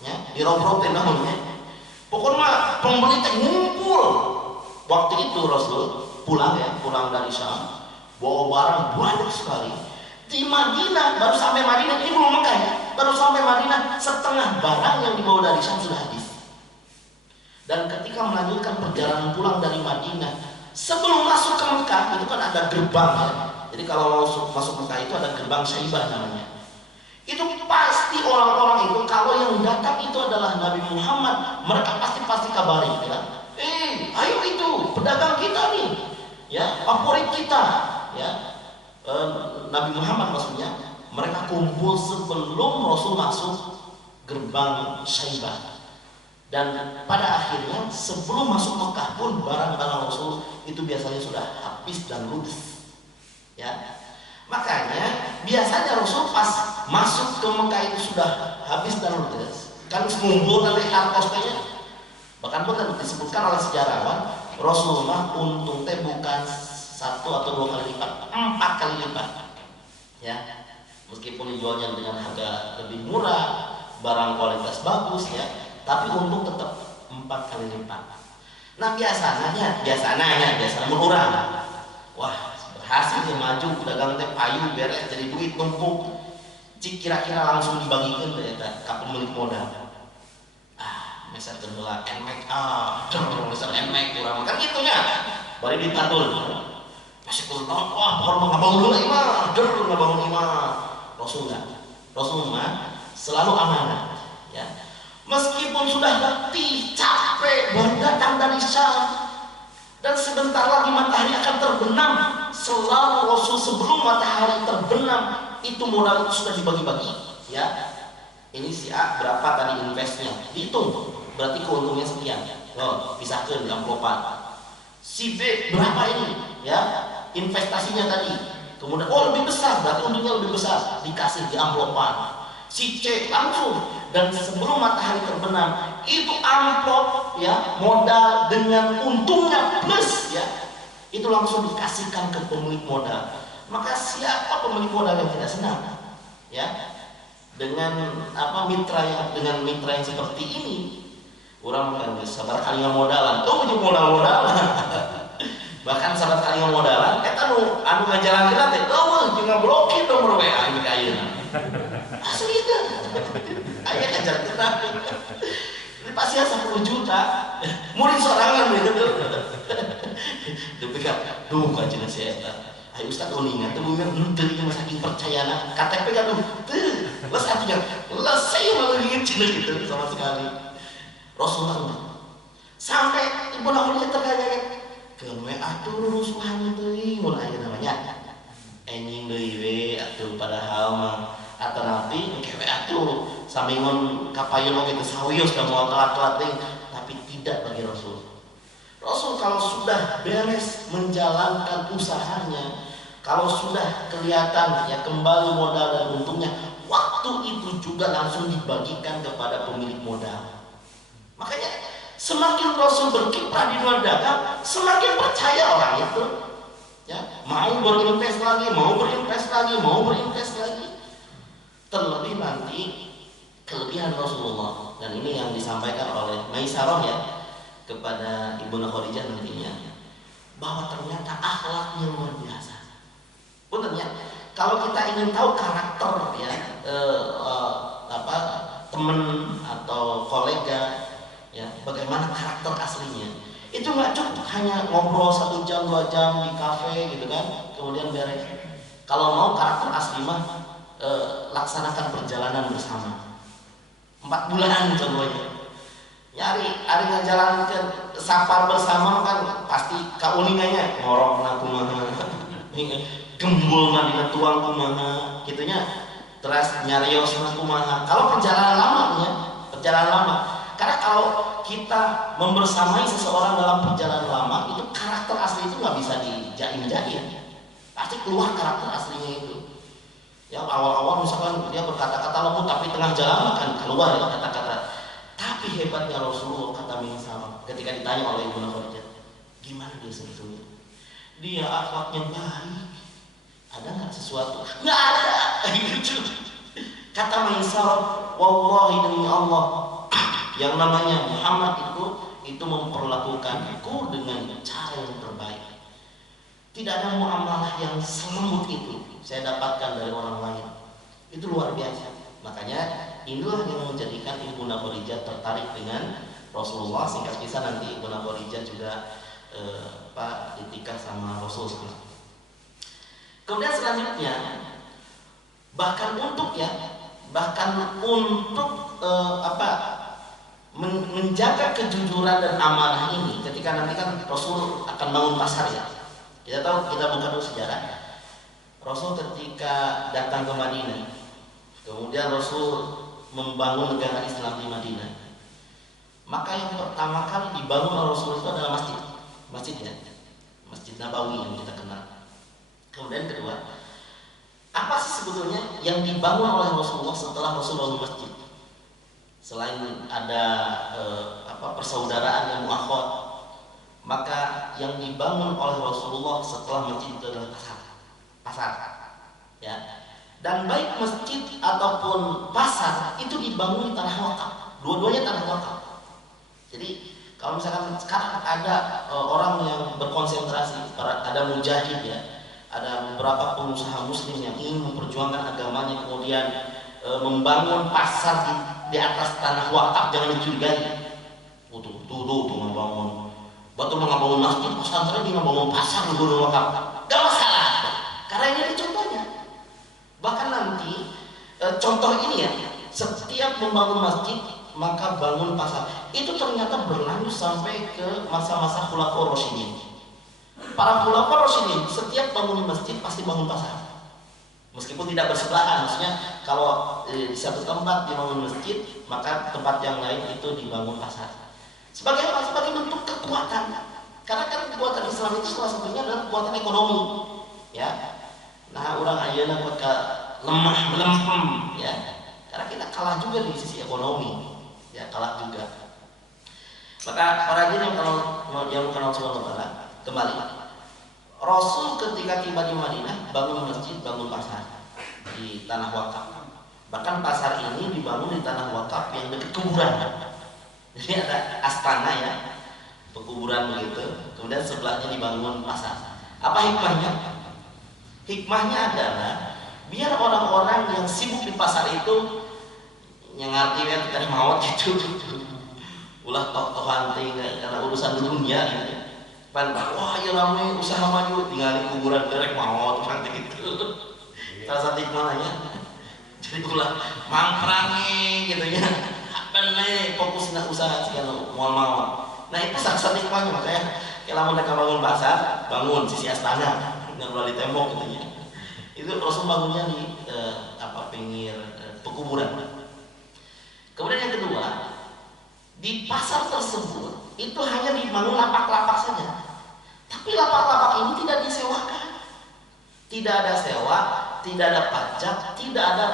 Ya, di robrok teh namanya. Pokoknya pembeli teh ngumpul. Waktu itu Rasul pulang dari Syam, bawa barang banyak sekali. Di Madinah, baru sampai Madinah, ini belum Mekah ya. Baru sampai Madinah, setengah barang yang dibawa dari Syam sudah habis. Dan ketika melanjutkan perjalanan pulang dari Madinah, sebelum masuk ke Mekah, itu kan ada gerbang ya. Jadi kalau masuk Mekah itu ada gerbang Syaibah namanya. Itu pasti orang-orang itu kalau yang datang itu adalah Nabi Muhammad, mereka pasti kabari ya. Ayo itu pedagang kita nih, ya, favorit kita, ya. Nabi Muhammad maksudnya, mereka kumpul sebelum Rasul masuk gerbang Syaibah. Dan pada akhirnya sebelum masuk Mekah pun barang-barang Rasul itu biasanya sudah habis dan ludes, ya. Makanya biasanya Rasul pas masuk ke Mekah itu sudah habis dan ludes, kan ngumpul nanti hartosnya. Bahkan pun disebutkan oleh sejarawan, Rasulullah untung teh bukan 1 atau 2 kali lipat, 4 kali lipat, ya. Meskipun dijualnya dengan harga lebih murah, barang kualitas bagus, ya, tapi untung tetap 4 kali lipat. Nah biasanya menurang, wah berhasil ya maju pedagang teh payu beres jadi duit numpuk, cik kira-kira langsung dibagikan ke pemilik modal. Meser terbelah enmek, meser enmek kurang kan gitunya, bari ditatul, masih kurang, wah pohon ngabangun dulu imah, ngabangun imah. Rasulullah selalu amanah, ya. Meskipun sudah letih, capek, baru datang dari Syam, dan sebentar lagi matahari akan terbenam, selalu Rasul sebelum matahari terbenam itu modal itu sudah dibagi-bagi, ya. Ini si A berapa tadi investnya, dihitung, berarti keuntungnya sekian, pisahkan di amplopan. Si B berapa ini, ya, investasinya tadi, kemudian lebih besar, berarti untungnya lebih besar, dikasih di amplopan. Si C langsung, dan sebelum matahari terbenam itu amplop, ya, modal dengan untungnya plus, ya, itu langsung dikasihkan ke pemilik modal. Maka siapa pemilik modal yang tidak senang, ya, dengan mitra yang seperti ini? Orang kan sabar kali modalan, punya modal. Bahkan sabar kali modalan, anu ngajalan kita teh, ngeblokir nomor WA ini kayaknya. Asli itu. Ayah kejar tenang. Ini pasti 10 juta. Murid sorangan gitu. Dipikir, duh kajian si Eta. Ayo Ustaz uningan tuh mungkin menteri yang saking percayaan KTP kan tuh les artinya lesai malah cina gitu sama sekali. Rasulullah sampai ibu nakulnya terkaget ke WA tuh rusuhan itu mulai namanya anjing deui atuh padahal mah atau nanti ke WA tuh samingon kapayun gitu sawios kamu telat-telat tapi tidak bagi Rasul. Rasul kalau sudah beres menjalankan usahanya, kalau sudah kelihatan ya kembali modal dan untungnya, waktu itu juga langsung dibagikan kepada pemilik modal. Makanya semakin Rasul berkiprah di luar dagang, semakin percaya orang itu. Ya, mau berinvest lagi, mau berinvest lagi, mau berinvest lagi. Terlebih nanti kelebihan Rasulullah, dan ini yang disampaikan oleh Maisarah ya kepada Ibnu Khadijah nantinya, bahwa ternyata akhlaknya luar biasa. Benernya, kalau kita ingin tahu karakter ya teman atau kolega ya, bagaimana karakter aslinya, itu nggak cukup hanya ngobrol 1 jam 2 jam di kafe gitu kan, kemudian beres. Kalau mau karakter asli mah laksanakan perjalanan bersama 4 bulan contohnya. Nyari ngajalankan safar bersama kan pasti kauningannya ngorok na kumaha gembul na dina tuang kumaha gitunya, terus nyarios na kumaha. Kalau perjalanan lama, karena kalau kita membersamai seseorang dalam perjalanan lama, itu karakter asli itu nggak bisa dijain-jain, pasti keluar karakter aslinya itu. Ya awal-awal misalkan dia berkata-kata lembut, tapi tengah jalan kan keluar ya kata-kata. Tapi hebatnya Rasulullah, kata Maisarah ketika ditanya oleh Ibnu Khadijah, gimana dia sebetulnya? Dia akhlaknya baik, ada nggak sesuatu? Nggak ada. Kata Maisarah, wallahi demi Allah, yang namanya Muhammad itu memperlakukanku dengan cara yang terbaik. Tidak ada muamalah yang selembut itu saya dapatkan dari orang lain. Itu luar biasa. Makanya inilah yang menjadikan Ibnu Khadijah tertarik dengan Rasulullah. Singkat kisah nanti Ibnu Khadijah juga ditikah sama Rasulullah. Kemudian selanjutnya bahkan untuk menjaga kejujuran dan amanah ini, ketika nanti kan Rasul akan bangun pasar ya. Kita tahu, kita buka dulu sejarah. Rasul ketika datang ke Madinah, kemudian Rasul membangun negara Islam di Madinah, maka yang pertama kali dibangun oleh Rasul itu adalah masjid ya, Masjid Nabawi yang kita kenal. Kemudian kedua, apa sih sebetulnya yang dibangun oleh Rasulullah setelah Rasul bangun masjid? Selain ada persaudaraan yang muakhwat, maka yang dibangun oleh Rasulullah setelah masjid itu adalah pasar ya. Dan baik masjid ataupun pasar itu dibangun di tanah wakaf, dua-duanya tanah wakaf. Jadi kalau misalkan sekarang ada orang yang berkonsentrasi, ada mujahid ya, ada beberapa pengusaha muslim yang ingin memperjuangkan agamanya, kemudian membangun pasar di atas tanah wakaf, jangan dicurigai. Tuh membangun, betul membangun masjid, pesantren dia membangun pasar di gunung wakaf, gak masalah, karena ini contohnya. Bahkan nanti contoh ini ya, setiap membangun masjid maka bangun pasar, itu ternyata berlanjut sampai ke masa-masa Khulafaur Rasyidin. Para Khulafaur Rasyidin setiap bangun masjid pasti bangun pasar, meskipun tidak bersebelahan. Maksudnya kalau di satu tempat dibangun masjid, maka tempat yang lain itu dibangun pasar. Sebagai bentuk kekuatan, karena kan kekuatan Islam itu salah satunya adalah kekuatan ekonomi ya. Nah, orang ayeuna kok lemah melempem ya, karena kita kalah juga di sisi ekonomi ya, kalah juga. Maka para hadirin yang kenal Rasulullah, kembali Rasul ketika tiba di Madinah bangun masjid, bangun pasar di tanah wakaf. Bahkan pasar ini dibangun di tanah wakaf yang dekat kuburan. Jadi ada astana ya, pekuburan begitu. Kemudian sebelahnya dibangun pasar. Apa hikmahnya? Hikmahnya adalah biar orang-orang yang sibuk di pasar itu yang ngerti kan kita mau gitu ulah toh hanting karena urusan dunia gitu. Pan wah ya ramai usaha maju tinggal di kuburan derek mau tuh hanting gitu. Salah satu hikmahnya jadi ulah mangprange gitu ya. Bener fokus na usaha sih kalau mau. Nah itu salah satu hikmahnya, makanya kalau mereka bangun pasar, bangun sisi astana dengan melalui tembok gitu ya. Itu Rasul bangunnya di pinggir pekuburan. Kemudian yang kedua, di pasar tersebut itu hanya dibangun lapak-lapak saja. Tapi lapak-lapak ini tidak disewakan. Tidak ada sewa, tidak ada pajak, tidak ada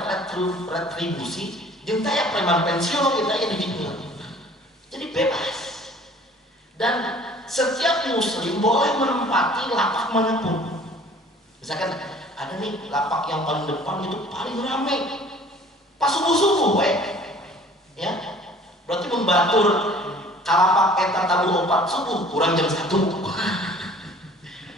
retribusi. Jeung taya preman pensiun kita ya di dunia. Jadi bebas. Dan setiap muslim boleh menempati lapak manapun. Misalkan ada nih lapak yang paling depan itu paling ramai. Pas subuh-subuh ya. Berarti membatur kalapak eta tabu opat subuh kurang jam 1.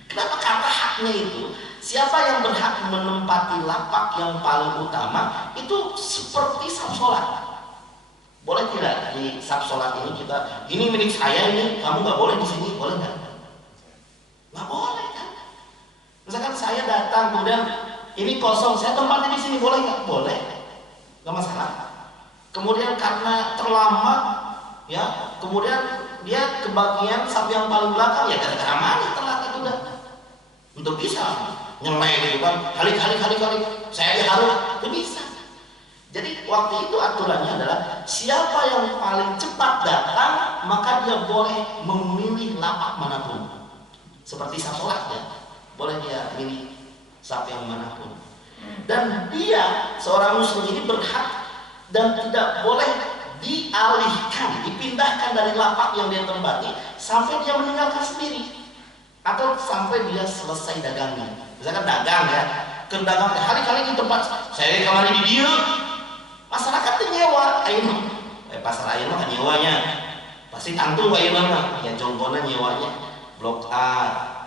Kenapa? Karena haknya itu siapa yang berhak menempati lapak yang paling utama itu seperti sab sholat. Boleh tidak di sab sholat ini kita ini milik saya ini kamu nggak boleh di sini, boleh nggak? Nggak boleh kan? Misalkan saya datang kemudian ini kosong, saya tempatin di sini, boleh nggak? Boleh, nggak masalah. Kemudian karena terlambat ya, kemudian dia kebagian sab yang paling belakang ya gara-gara mana telat itu dah untuk bisa nyeleng gitu kan, kali saya diharap itu bisa. Jadi waktu itu aturannya adalah siapa yang paling cepat datang maka dia boleh memilih lapak manapun. Seperti sab sholat ya, boleh dia milih sab yang manapun. Dan dia seorang muslim ini berhak dan tidak boleh dialihkan, dipindahkan dari lapak yang dia tempati sampai dia meninggalkan sendiri atau sampai dia selesai dagangnya. Misalkan dagang ya, ke dagang hari-kali di tempat saya kemarin di dia masyarakat nyewa ayeuna pasar ayeuna kan nyewanya pasti tantu ayeuna mah ya contohnya nyewanya Blok A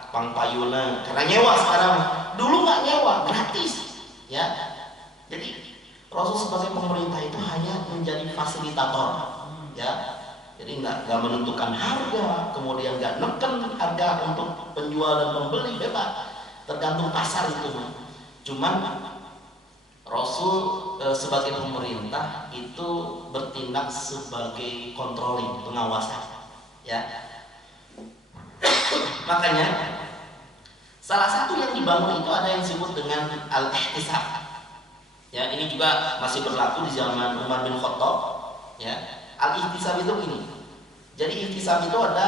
Pangpayuna karena nyewa sekarang, dulu nggak nyewa, gratis ya. Jadi Rasul sebagai pemerintah itu hanya menjadi fasilitator ya. Jadi nggak menentukan harga, kemudian nggak neken harga untuk penjual dan pembeli, bebas, tergantung pasar itu. Cuman Rasul sebagai pemerintah itu bertindak sebagai controlling, pengawasan, ya. Makanya salah satu yang dibangun itu ada yang disebut dengan al-ihtisab. Ya, ini juga masih berlaku di zaman Umar bin Khattab, ya. Al-ihtisab itu ini. Jadi ihtisab itu ada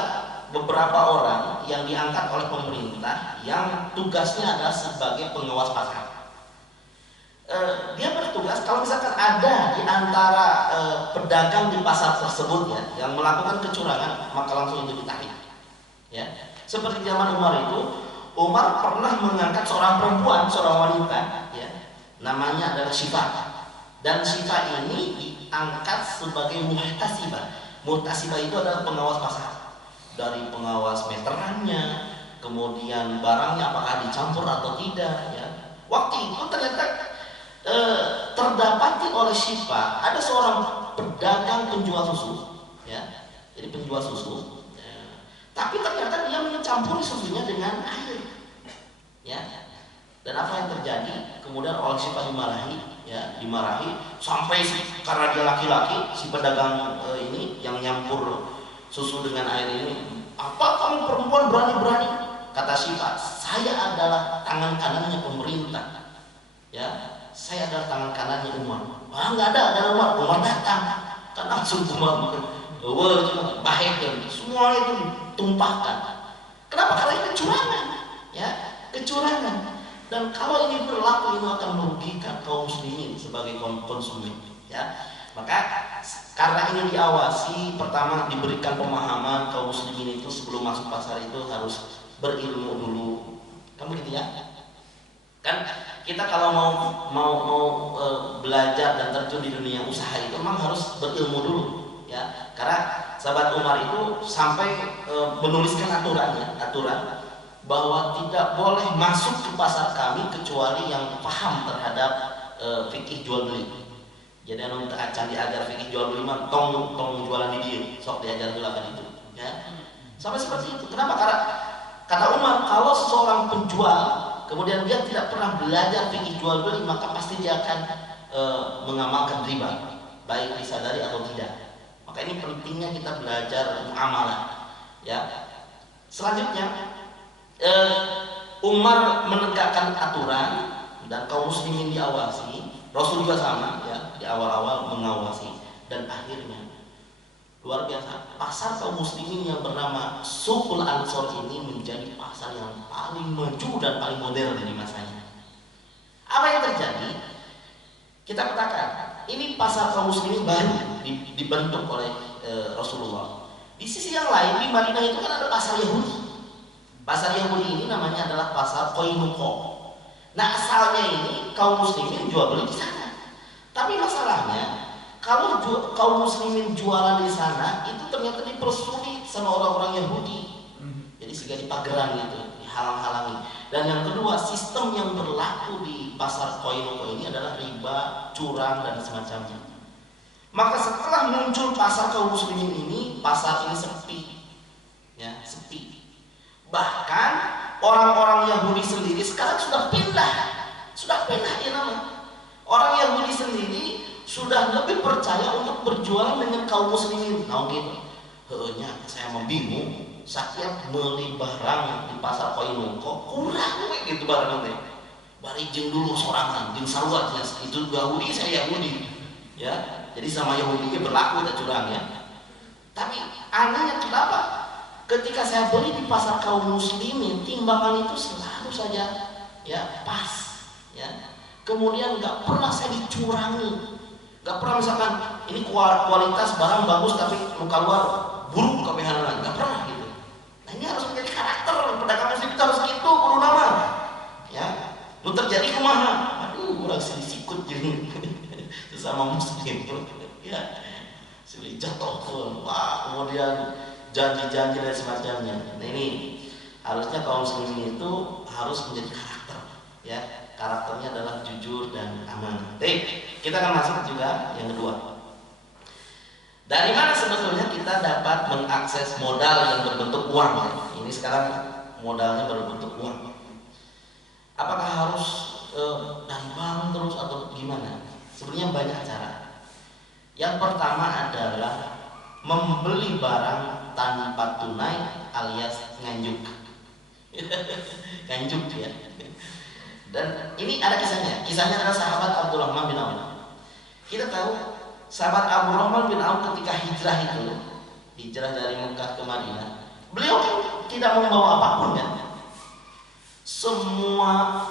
beberapa orang yang diangkat oleh pemerintah yang tugasnya adalah sebagai pengawas pasar. Dia bertugas kalau misalkan ada di antara pedagang di pasar tersebut ya yang melakukan kecurangan, maka langsung itu ditarik. Ya. Seperti zaman Umar itu, Umar pernah mengangkat seorang perempuan, seorang wanita, ya. Namanya adalah Syifa. Dan Syifa ini diangkat sebagai muhtasibah. Muhtasibah itu adalah pengawas pasar. Dari pengawas meterannya, kemudian barangnya apakah dicampur atau tidak, ya. Waktu itu ternyata terdapati oleh Syifa ada seorang pedagang penjual susu, ya. Jadi penjual susu, ya. Tapi ternyata dia mencampuri susunya dengan air, ya. Dan apa yang terjadi? Kemudian oleh Syifa dimarahi, ya, dimarahi sampai karena dia laki-laki, si pedagang ini yang nyampur susu dengan air ini, apa kamu perempuan berani-berani? Kata Syifa, saya adalah tangan kanannya pemerintah, ya. Saya adalah tangan kanannya Umar. Ah, nggak ada Umar. Umar datang, kan langsung Umar bahaya, semua itu ditumpahkan. Kenapa? Karena ini kecurangan, ya, kecurangan. Dan kalau ini berlaku, ini akan merugikan kaum muslimin sebagai konsumen, ya. Maka karena ini diawasi, pertama diberikan pemahaman kaum muslimin itu sebelum masuk pasar itu harus berilmu dulu. Kamu gitu ya? Kan kita kalau mau belajar dan terjun di dunia usaha itu memang harus berilmu dulu, ya. Karena sahabat Umar itu sampai menuliskan aturan bahwa tidak boleh masuk ke pasar kami kecuali yang paham terhadap fikih jual beli. Jadi anu acan diajar fikih jual beli mah tong jualan di dia, sok diajar heula kan itu, ya. Sampai seperti itu. Kenapa? Karena kata Umar, kalau seorang penjual kemudian dia tidak pernah belajar fikih jual beli, maka pasti dia akan mengamalkan riba, baik disadari atau tidak. Maka ini pentingnya kita belajar muamalah, ya. Selanjutnya Umar menegakkan aturan dan kaum muslimin diawasi. Rasul juga sama, ya, di awal-awal mengawasi, dan akhirnya luar biasa, pasar kaum muslimin yang bernama Suqul Ansor ini menjadi pasar yang paling maju dan paling modern di masanya. Apa yang terjadi? Kita katakan ini pasar kaum muslimin baru dibentuk oleh Rasulullah. Di sisi yang lain di Madinah itu kan ada pasar Yahudi. Pasar Yahudi ini namanya adalah pasar Qainuqa. Nah, asalnya ini kaum muslimin jual beli di sana. Tapi masalahnya kalau kaum muslimin jualan di sana itu ternyata dipersulit sama orang-orang Yahudi. Jadi sehingga dipageran gitu, dihalang-halangi. Dan yang kedua, sistem yang berlaku di pasar Qainuqa ini adalah riba, curang dan semacamnya. Maka setelah muncul pasar kaum muslimin ini, pasar ini sepi. Ya, sepi. Bahkan orang-orang Yahudi sendiri sekarang sudah pindah ya nama. Orang Yahudi sendiri sudah lebih percaya untuk berjualan dengan kaum muslimin. Nah gitu. Hanya saya membingung. Setiap beli barang di pasar Qainuqa kurang gitu barang teh. Bari jeung dulu sorangan, jeung sarua itu Yahudi saya Yahudi. Ya, jadi sama Yahudi berlaku tak curang ya. Tapi anehnya kenapa? Ketika saya beli di pasar kaum muslimin, timbangan itu selalu saja ya pas, ya. Kemudian nggak pernah saya dicurangi, nggak pernah misalkan ini kualitas barang bagus tapi muka luar buruk kebehanan, nggak pernah gitu. Nah ini harus menjadi karakter pedagang muslim itu harus gitu, kudu nama, ya. Lu terjadi kumaha, aduh orang sikut jadi sesama muslim, ya. Silih jatuh tuh, wah kemudian janji-janji dan semacamnya. Nah ini harusnya kaum muslimin itu harus menjadi karakter, ya. Karakternya adalah jujur dan aman. Baik, kita akan masuk juga yang kedua. Dari mana sebetulnya kita dapat mengakses modal yang berbentuk uang? Ini sekarang modalnya berbentuk uang. Apakah harus dari bank terus atau gimana? Sebenarnya banyak cara. Yang pertama adalah membeli barang tanpa tunai alias nganjuk. Nganjuk ya. Dan ini ada kisahnya. Kisahnya adalah sahabat Abdurrahman bin Auf. Kita tahu sahabat Abdurrahman bin Auf ketika hijrah dari Mekah ke Madinah, beliau tidak membawa apapun kan. Semua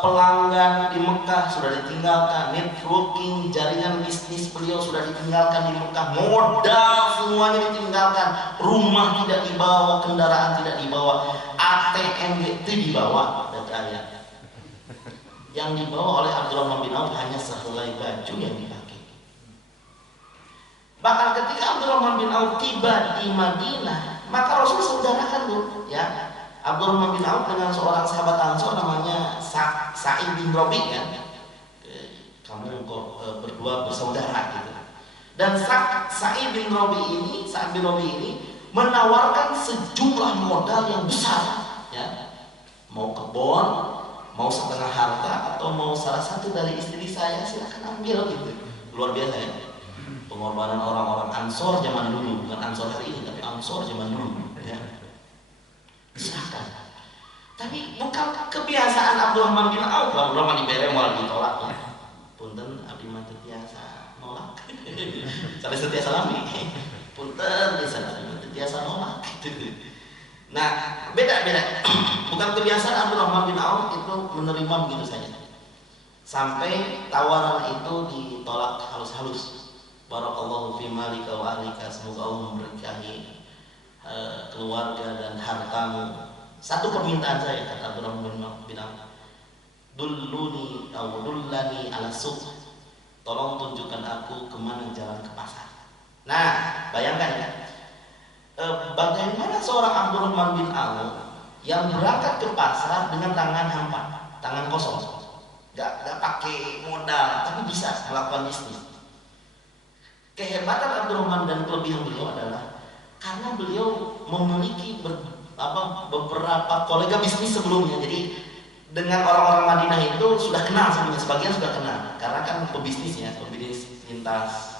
pelanggan di Mekah sudah ditinggalkan, networking, jaringan bisnis beliau sudah ditinggalkan di Mekah, modal semuanya ditinggalkan, rumah tidak dibawa, kendaraan tidak dibawa, ATM tidak dibawa, dan ayat. Yang dibawa oleh Abdurrahman bin Auf hanya sehelai baju yang dipakai. Bahkan ketika Abdurrahman bin Auf tiba di Madinah, maka Rasul saudarakan tuh, ya. Abdurrahman bin Auf dengan seorang sahabat Ansor namanya Sa'id bin Rabi' kan. Kamu kok berdua bersaudara gitu. Dan Sa'id bin Rabi' ini menawarkan sejumlah modal yang besar, ya. Mau kebon, mau setengah harta, atau mau salah satu dari istri saya, silakan ambil gitu. Luar biasa ya. Pengorbanan orang-orang Ansor zaman dulu, bukan Ansor hari ini, tapi Ansor zaman dulu, ya. Silahkan. Tapi bukan kebiasaan Abdurrahman bin Auf. Abdurrahman dibere malah ditolak ya. Punten abdi mah tiasa nolak. Sampai setia salami. Punten bisa tiasa nolak gitu. Nah, beda-beda. Bukan kebiasaan Abdurrahman bin Auf itu menerima begitu saja. Sampai tawaran itu ditolak halus-halus. Barakallahu fi malika wa ahlika, semoga Allah memberkahi keluarga dan hartamu. Satu permintaan saya, kata Abdurrahman bin Auf, dulluni ala suq, tolong tunjukkan aku kemana jalan ke pasar. Nah, bayangkan ya, bagaimana seorang Abdurrahman bin Auf yang berangkat ke pasar dengan tangan hampa, tangan kosong, nggak pakai modal, tapi bisa melakukan bisnis. Kehebatan Abdurrahman dan kelebihan beliau adalah karena beliau memiliki beberapa kolega bisnis sebelumnya. Jadi dengan orang-orang Madinah itu sudah kenal sebelumnya, sebagian sudah kenal karena kan pebisnis lintas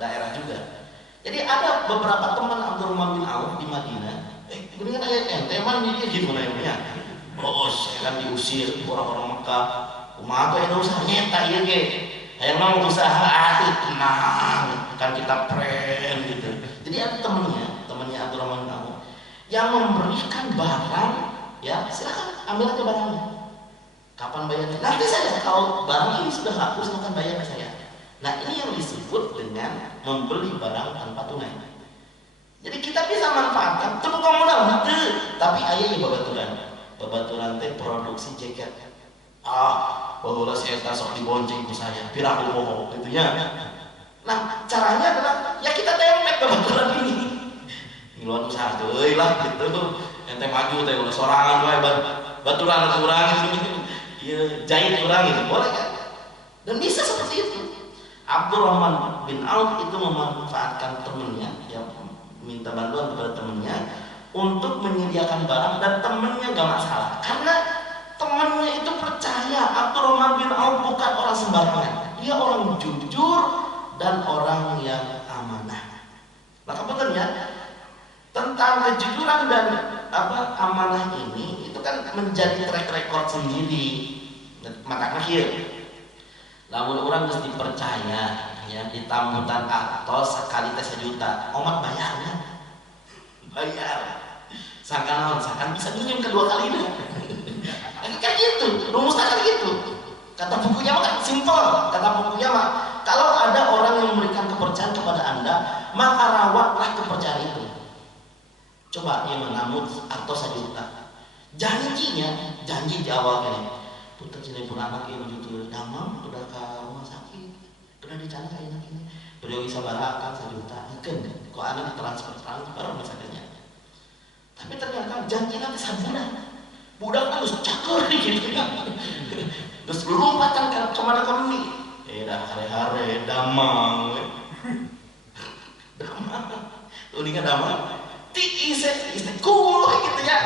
daerah juga. Jadi ada beberapa teman Abdurrahman bin Auf di Madinah. Ini kan ayat ente emang dia gimana ya? Oh, saya kan diusir orang-orang Mekah. Kumaha tuh ada usaha nyeta ieu ge. Hayang mah usaha atuh tenang, kan kita friend gitu. Jadi ada temannya Abdurrahman bin Auf yang memberikan barang, ya silakan ambil aja barangnya. Kapan bayarnya? Nanti saja, kalau barang ini sudah laku silakan bayar ke saya. Nah, ini yang disebut dengan membeli barang tanpa tunai. Jadi kita bisa manfaatkan terbuka modal henteu, tapi aya ieu babaturan teh produksi jaket. Baheula si eta sok dibonceng ku saya, pirang bohong gitu ya. Nah, caranya adalah ya kita tempel babaturan ini. Ngiluan usaha deui lah gitu. Ente maju teh ulah sorangan wae baturan urang ieu jahit urang gitu. Boleh kan? Dan bisa seperti itu. Abdurrahman bin Auf itu memanfaatkan temannya, ya minta bantuan kepada temannya untuk menyediakan barang, dan temannya gak masalah karena temannya itu percaya Abdurrahman bin Auf bukan orang sembarangan, dia orang jujur dan orang yang amanah. Maka betul ya, tentang kejujuran dan amanah ini itu kan menjadi track record sendiri. Maka akhir lamun orang mesti percaya ya di tambutan atos sekali tes 1 juta omat bayarnya bayar sangkan bisa minjem kedua kali itu kan gitu rumusnya kan gitu. Kata bukunya mah kan simple, kata bukunya mah kalau ada orang yang memberikan kepercayaan kepada Anda maka rawatlah kepercayaan itu. Coba yang mengamut atos 1 juta janji di awal ini putar cilepun anak yang begitu damam udah ke rumah sakit udah dicari kayak ini beliau bisa barakan 1 juta mungkin kok anak transfer misalnya, tapi ternyata janji nanti sabunan budak harus cakur gitu terus lompatan kemana kami dah hari-hari damang uniknya damang ti ise cool gitu ya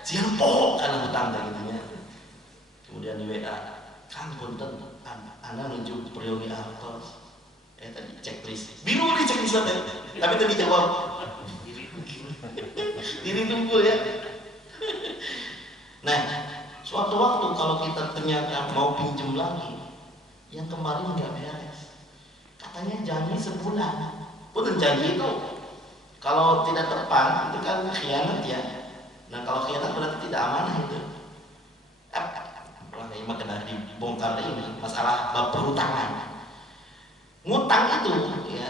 siapa karena hutang gitu ya. Kemudian di WA, Kang punten, Anda nunjuk priori atos. Tadi checklist, biru nih checklist tadi, tapi tadi jawab. Ini tunggu ya. Nah, suatu waktu kalau kita ternyata mau pinjam lagi, yang kemarin nggak beres, katanya janji sebulan. Punten janji itu kalau tidak tepat itu kan khianat ya. Nah kalau khianat berarti tidak amanah itu. Ini kena dibongkar ini masalah bab perhutangan. Ngutang itu ya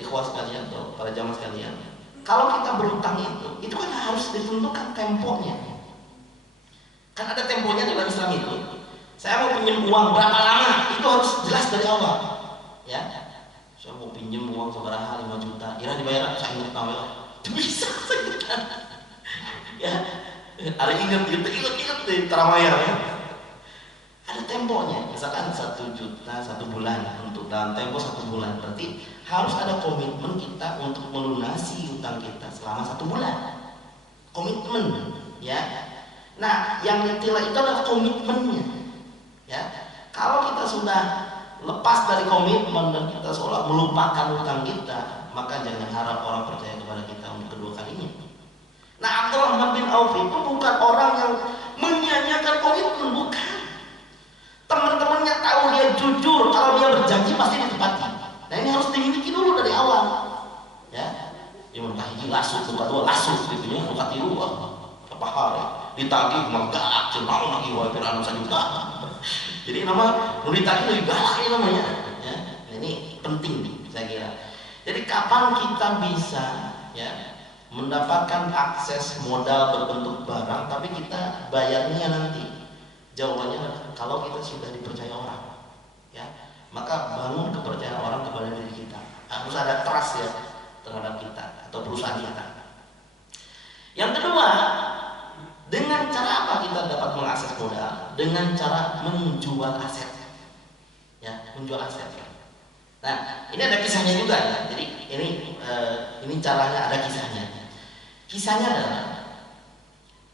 ikhwas sekalian atau para jamaah sekalian, kalau kita berhutang itu kan harus ditentukan temponya. Kan ada temponya dalam Islam itu. Saya mau pinjam uang berapa lama itu harus jelas dari awal. Ya, saya mau pinjam uang seberapa 5 juta, kira dibayar saya ingat tahu itu bisa ya. Ada ingat di Taramaya ya. Ada temponya, misalkan 1 juta 1 bulan untuk dalam tempo 1 bulan, berarti harus ada komitmen kita untuk melunasi utang kita selama 1 bulan. Komitmen, ya. Nah, yang ditilah itu adalah komitmennya, ya. Kalau kita sudah lepas dari komitmen dan kita seolah melupakan utang kita, maka jangan harap orang percaya kepada kita untuk kedua kalinya. Nah, Abdurrahman bin Auf itu bukan orang yang menyia-nyiakan komitmen, bukan. Teman-temannya tahu dia jujur, kalau dia berjanji pasti ditepati. Nah ini harus dimiliki dulu dari awal, ya. Yang hiji lasuk, buka 2 lasuk gitu ya, buka 3 apa hari ditagih menggalak, cenau lagi wae pirang 1 juta. Jadi nama ditagih lebih galak ini namanya, ya. Nah, ini penting nih, saya kira. Jadi kapan kita bisa, ya, mendapatkan akses modal berbentuk barang, tapi kita bayarnya nanti? Jawabannya kalau kita sudah dipercaya orang, ya, maka bangun kepercayaan orang kepada diri kita. Harus ada trust ya terhadap kita atau perusahaan kita. Yang kedua, Dengan cara apa kita dapat mengakses modal? Dengan cara menjual aset, ya, menjual aset. Nah, ini ada kisahnya juga ya. Jadi ini caranya, ada kisahnya. Kisahnya adalah,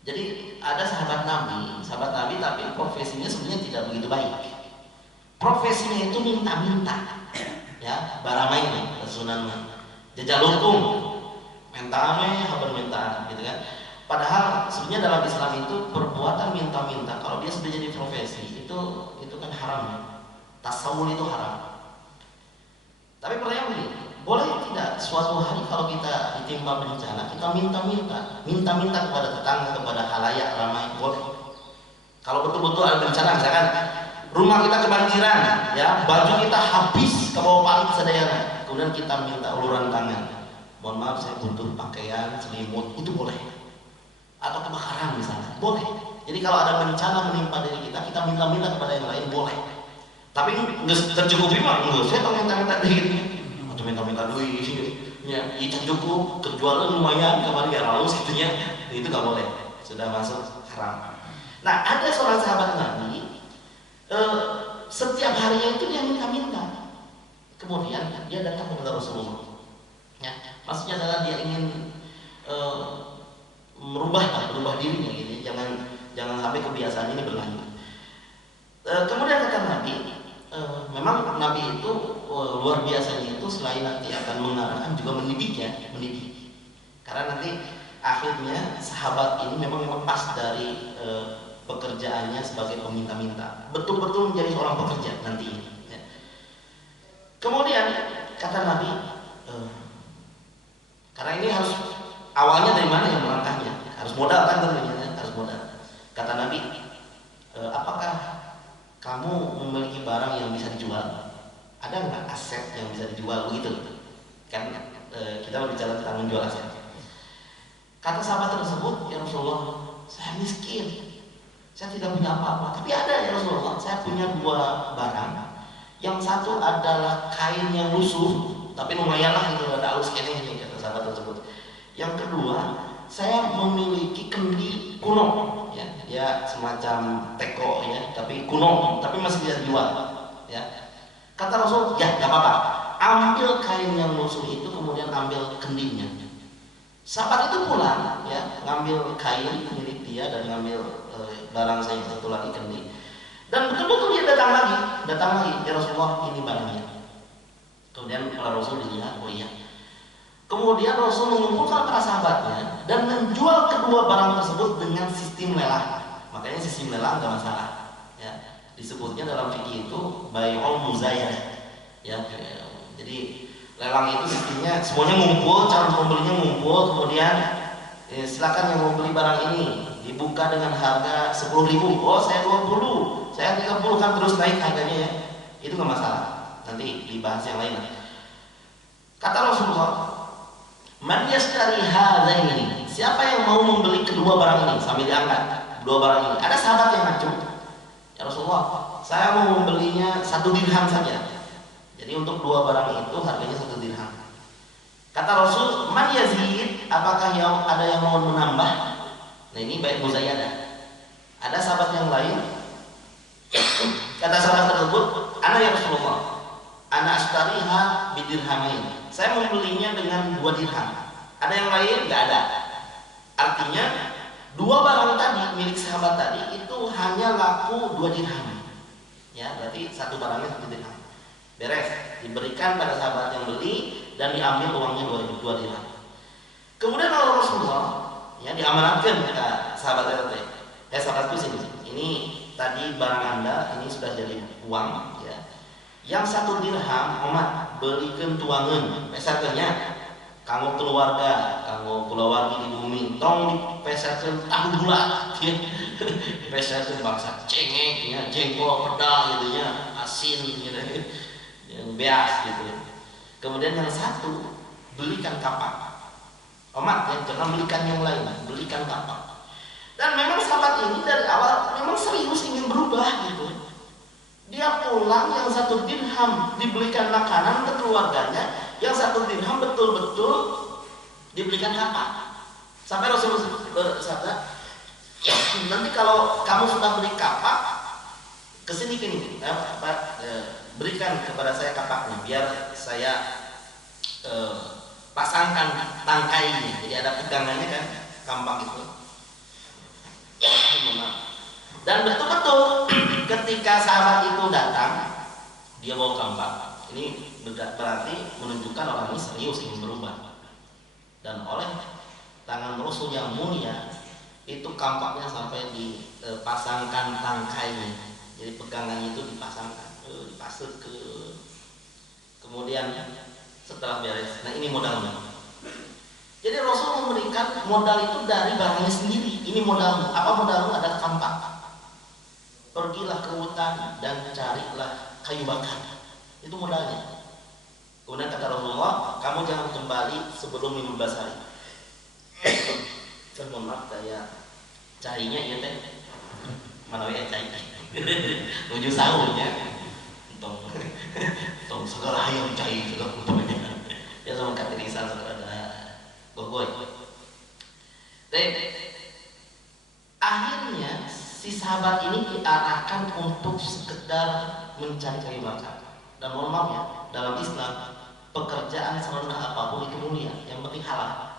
jadi ada sahabat Nabi tapi profesinya sebenarnya tidak begitu baik. Profesinya itu minta-minta, ya, baramain, sunan, jajalukung, mentame, habar minta, gitu kan. Padahal sebenarnya dalam Islam itu perbuatan minta-minta kalau dia sudah jadi profesi itu kan haram. Tasawul itu haram. Tapi pertanyaan begini, boleh tidak suatu hari kalau kita ditimpa bencana, kita minta-minta kepada tetangga, kepada halayak ramai, boleh. Kalau betul-betul ada bencana, misalkan rumah kita kebanjiran, ya, baju kita habis ke bawah paling kesadayana, kemudian kita minta uluran tangan, mohon maaf saya butuh pakaian, selimut, itu boleh. Atau kebakaran misalnya, boleh. Jadi kalau ada bencana menimpa diri kita minta-minta kepada yang lain, boleh. Tapi nggak tercukupi mah, nggak, saya tahu minta-minta dikit atau minta-minta duit, ya, itu cukup, kejualan lumayan kemarin ya lalu segitunya, itu nggak boleh, sudah masuk haram. Nah, ada seorang sahabat Nabi, setiap harinya itu dia minta-minta, kemudian dia datang kepada Rasulullah, ya, maksudnya adalah dia ingin merubah dirinya, gitu. Jangan sampai kebiasaan ini berlanjut. Kemudian kata Nabi, memang Nabi itu luar biasanya itu selain nanti akan mengarahkan juga mendidik. Karena nanti akhirnya sahabat ini memang lepas dari pekerjaannya sebagai peminta-minta, betul-betul menjadi seorang pekerja nanti. Ya. Kemudian kata Nabi, karena ini harus awalnya dari mana yang melangkahnya, harus modal kan tentunya, harus modal. Kata Nabi, apakah kamu memiliki barang yang bisa dijual? Ada nggak aset yang bisa dijual begitu? Kan kita berbicara tentang menjual aset. Kata sahabat tersebut, ya Rasulullah, saya miskin, saya tidak punya apa-apa. Tapi ada ya Rasulullah, saya punya 2 barang. Yang satu adalah kain yang lusuh, tapi lumayanlah itu ada alus kene ini, kata sahabat tersebut. Yang kedua, saya memiliki kendi kuno. Ya semacam teko, ya, tapi kuno, tapi masih bisa dijual, ya. Kata Rasul, ya nggak apa-apa, ambil kain yang lusuh itu, kemudian ambil kendinya. Sahabat itu pulang, ya, ngambil kain milik dia dan ngambil barang saya yang satu lagi, kendi. Dan betul-betul dia datang lagi, ya Rasulullah, ini barangnya. Kemudian kalau Rasul dilihat, oh iya. Kemudian Rasul mengumpulkan para sahabatnya dan menjual kedua barang tersebut dengan sistem lelang. Makanya sistem lelang nggak masalah. Ya, disebutnya dalam fikih itu bai'ul muzayyan. Ya, jadi lelang itu sistemnya semuanya ngumpul, calon pembelinya ngumpul, kemudian silakan yang mau beli barang ini dibuka dengan harga 10.000. Oh, saya 20, saya 30, kan terus naik harganya, ya. Itu nggak masalah. Nanti dibahas yang lain. Kata Rasulullah, man yashtari hadaini, siapa yang mau membeli kedua barang ini, sambil diangkat, 2 barang ini. Ada sahabat yang ngacu, ya Rasulullah, saya mau membelinya 1 dirham saja. Jadi untuk 2 barang itu harganya 1 dirham. Kata Rasul, man yazid, apakah ada yang mau menambah? Nah, ini baik muzayyadah. Ada sahabat yang lain, kata sahabat tersebut, ana ya Rasulullah, ana ashtariha bidirhamain, saya membelinya dengan 2 dirham. Ada yang lain? Nggak ada. Artinya 2 barang tadi milik sahabat tadi itu hanya laku 2 dirham. Ya, berarti 1 barangnya 1 dirham. Beres, diberikan pada sahabat yang beli dan diambil uangnya 2 dirham. Kemudian kalau Rasulullah, ya, diamanatkan ke sahabat tadi. Sahabatku sini. Ini tadi barang Anda, ini sudah jadi uang, ya. Yang 1 dirham, Omat belikan tuangan, pesertanya, kanggo keluarga, kanggo kulawargi di bumi, tong dipeserkan tahu bulat, ya. Peserkan bangsa cengeng, ya, jengkol, pedal, gitu ya, asin, gitu, yang beas, gitu. Kemudian yang 1 belikan kapak, Omat, ya, jangan belikan yang lain, belikan kapak. Dan memang sahabat ini dari awal memang serius ingin berubah, gitu. Dia pulang, yang 1 dirham dibelikan makanan ke keluarganya, yang 1 dirham betul-betul dibelikan kapak. Sampai Rasulullah bersabda, Nanti kalau kamu sudah beli kapak, kesini berikan kepada saya kapaknya, biar saya pasangkan tangkainya. Jadi ada pegangannya kan, kampak itu. Dan betul-betul ketika sahabat itu datang, dia bawa kampak. Ini berarti menunjukkan orang ini serius ingin berubah. Dan oleh tangan Rasul yang mulia itu kampaknya sampai dipasangkan tangkainya. Jadi pegangannya itu dipasangkan, dipasut ke. Kemudian setelah beres, nah ini modalnya. Jadi Rasul memberikan modal itu dari barangnya sendiri. Ini modalmu. Apa modalmu? Adalah kampak. Pergilah ke hutan dan carilah kayu bakar. Itu modalnya. Kemudian kata Rasulullah, kamu jangan kembali sebelum 15 hari. Mohon maaf, saya cainya ya teh. Mana ya cai? Menuju sahurnya. Tong segala yang cai segala umpamanya. Ya sama kata lisan ada gogoy. Akhirnya si sahabat ini diarahkan untuk sekedar mencari kayu bakar. Dan mohon maaf ya, dalam Islam pekerjaan serendah apapun itu mulia, yang penting halal.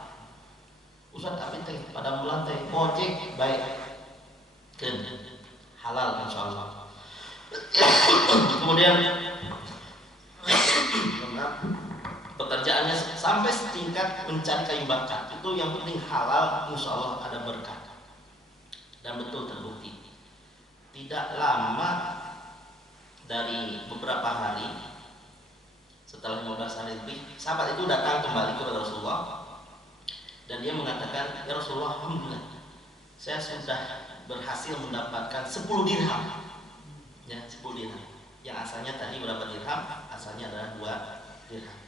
Ustaz tapi teh pada bulan teh ojek baik kan halal insyaallah. Kemudian pekerjaannya sampai setingkat mencari kayu bakar, itu yang penting halal, insyaallah ada berkah. Dan betul terbukti. Tidak lama dari beberapa hari setelah 15 hari lebih, sahabat itu datang kembali kepada Rasulullah dan dia mengatakan, ya Rasulullah, alhamdulillah saya sudah berhasil mendapatkan 10 dirham. Ya, 10 dirham. Yang asalnya tadi berapa dirham? Asalnya adalah 2 dirham.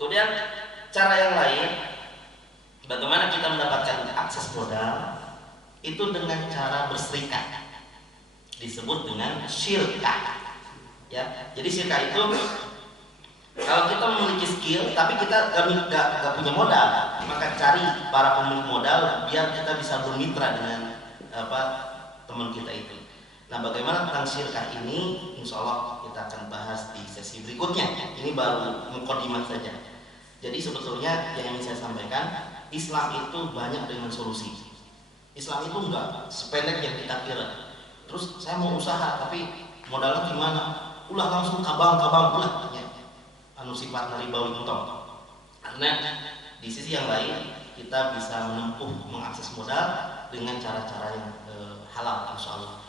Kemudian cara yang lain, bagaimana kita mendapatkan akses modal? Itu dengan cara berserikat. Disebut dengan syirkah. Ya, jadi syirkah itu kalau kita memiliki skill tapi kita nggak punya modal, maka cari para pemilik modal biar kita bisa bermitra dengan teman kita itu. Nah, bagaimana tentang syirkah ini, insya Allah kita akan bahas di sesi berikutnya. Ini baru mukadimah saja. Jadi sebetulnya yang ingin saya sampaikan, Islam itu banyak dengan solusi. Islam itu enggak sependek yang kita kira. Terus saya mau usaha tapi modalnya gimana? Ulah langsung kabang-kabang ulah. Ya. Anu sifat ribawi entong. Karena di sisi yang lain kita bisa menempuh mengakses modal dengan cara-cara yang halal insyaallah.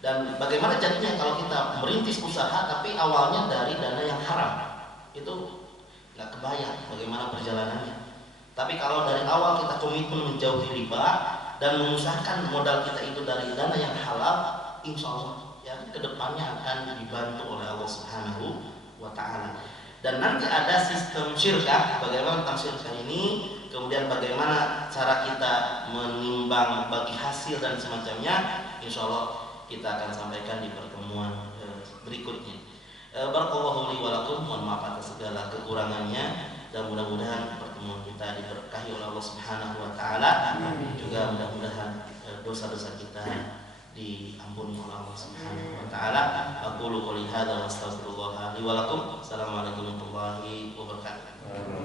Dan bagaimana jadinya kalau kita merintis usaha tapi awalnya dari dana yang haram, itu nggak kebayang bagaimana perjalanannya. Tapi kalau dari awal kita komitmen menjauhi riba dan mengusahakan modal kita itu dari dana yang halal, insya Allah ya kedepannya akan dibantu oleh Allah Subhanahu wa Ta'ala. Dan nanti ada sistem syirkah, bagaimana tentang syirkah ini, kemudian bagaimana cara kita menimbang bagi hasil dan semacamnya, insya Allah kita akan sampaikan di pertemuan berikutnya. Barakallahu li wa lakum, mohon maaf atas segala kekurangannya, dan mudah-mudahan pertemuan kita diberkahi oleh Allah Subhanahu wa Ta'ala. Juga mudah-mudahan dosa-dosa kita diampuni oleh Allah Subhanahu wa Ta'ala. Aqulu qouli hadza wa astaghfirullah li wa lakum. Assalamualaikum warahmatullahi wabarakatuh.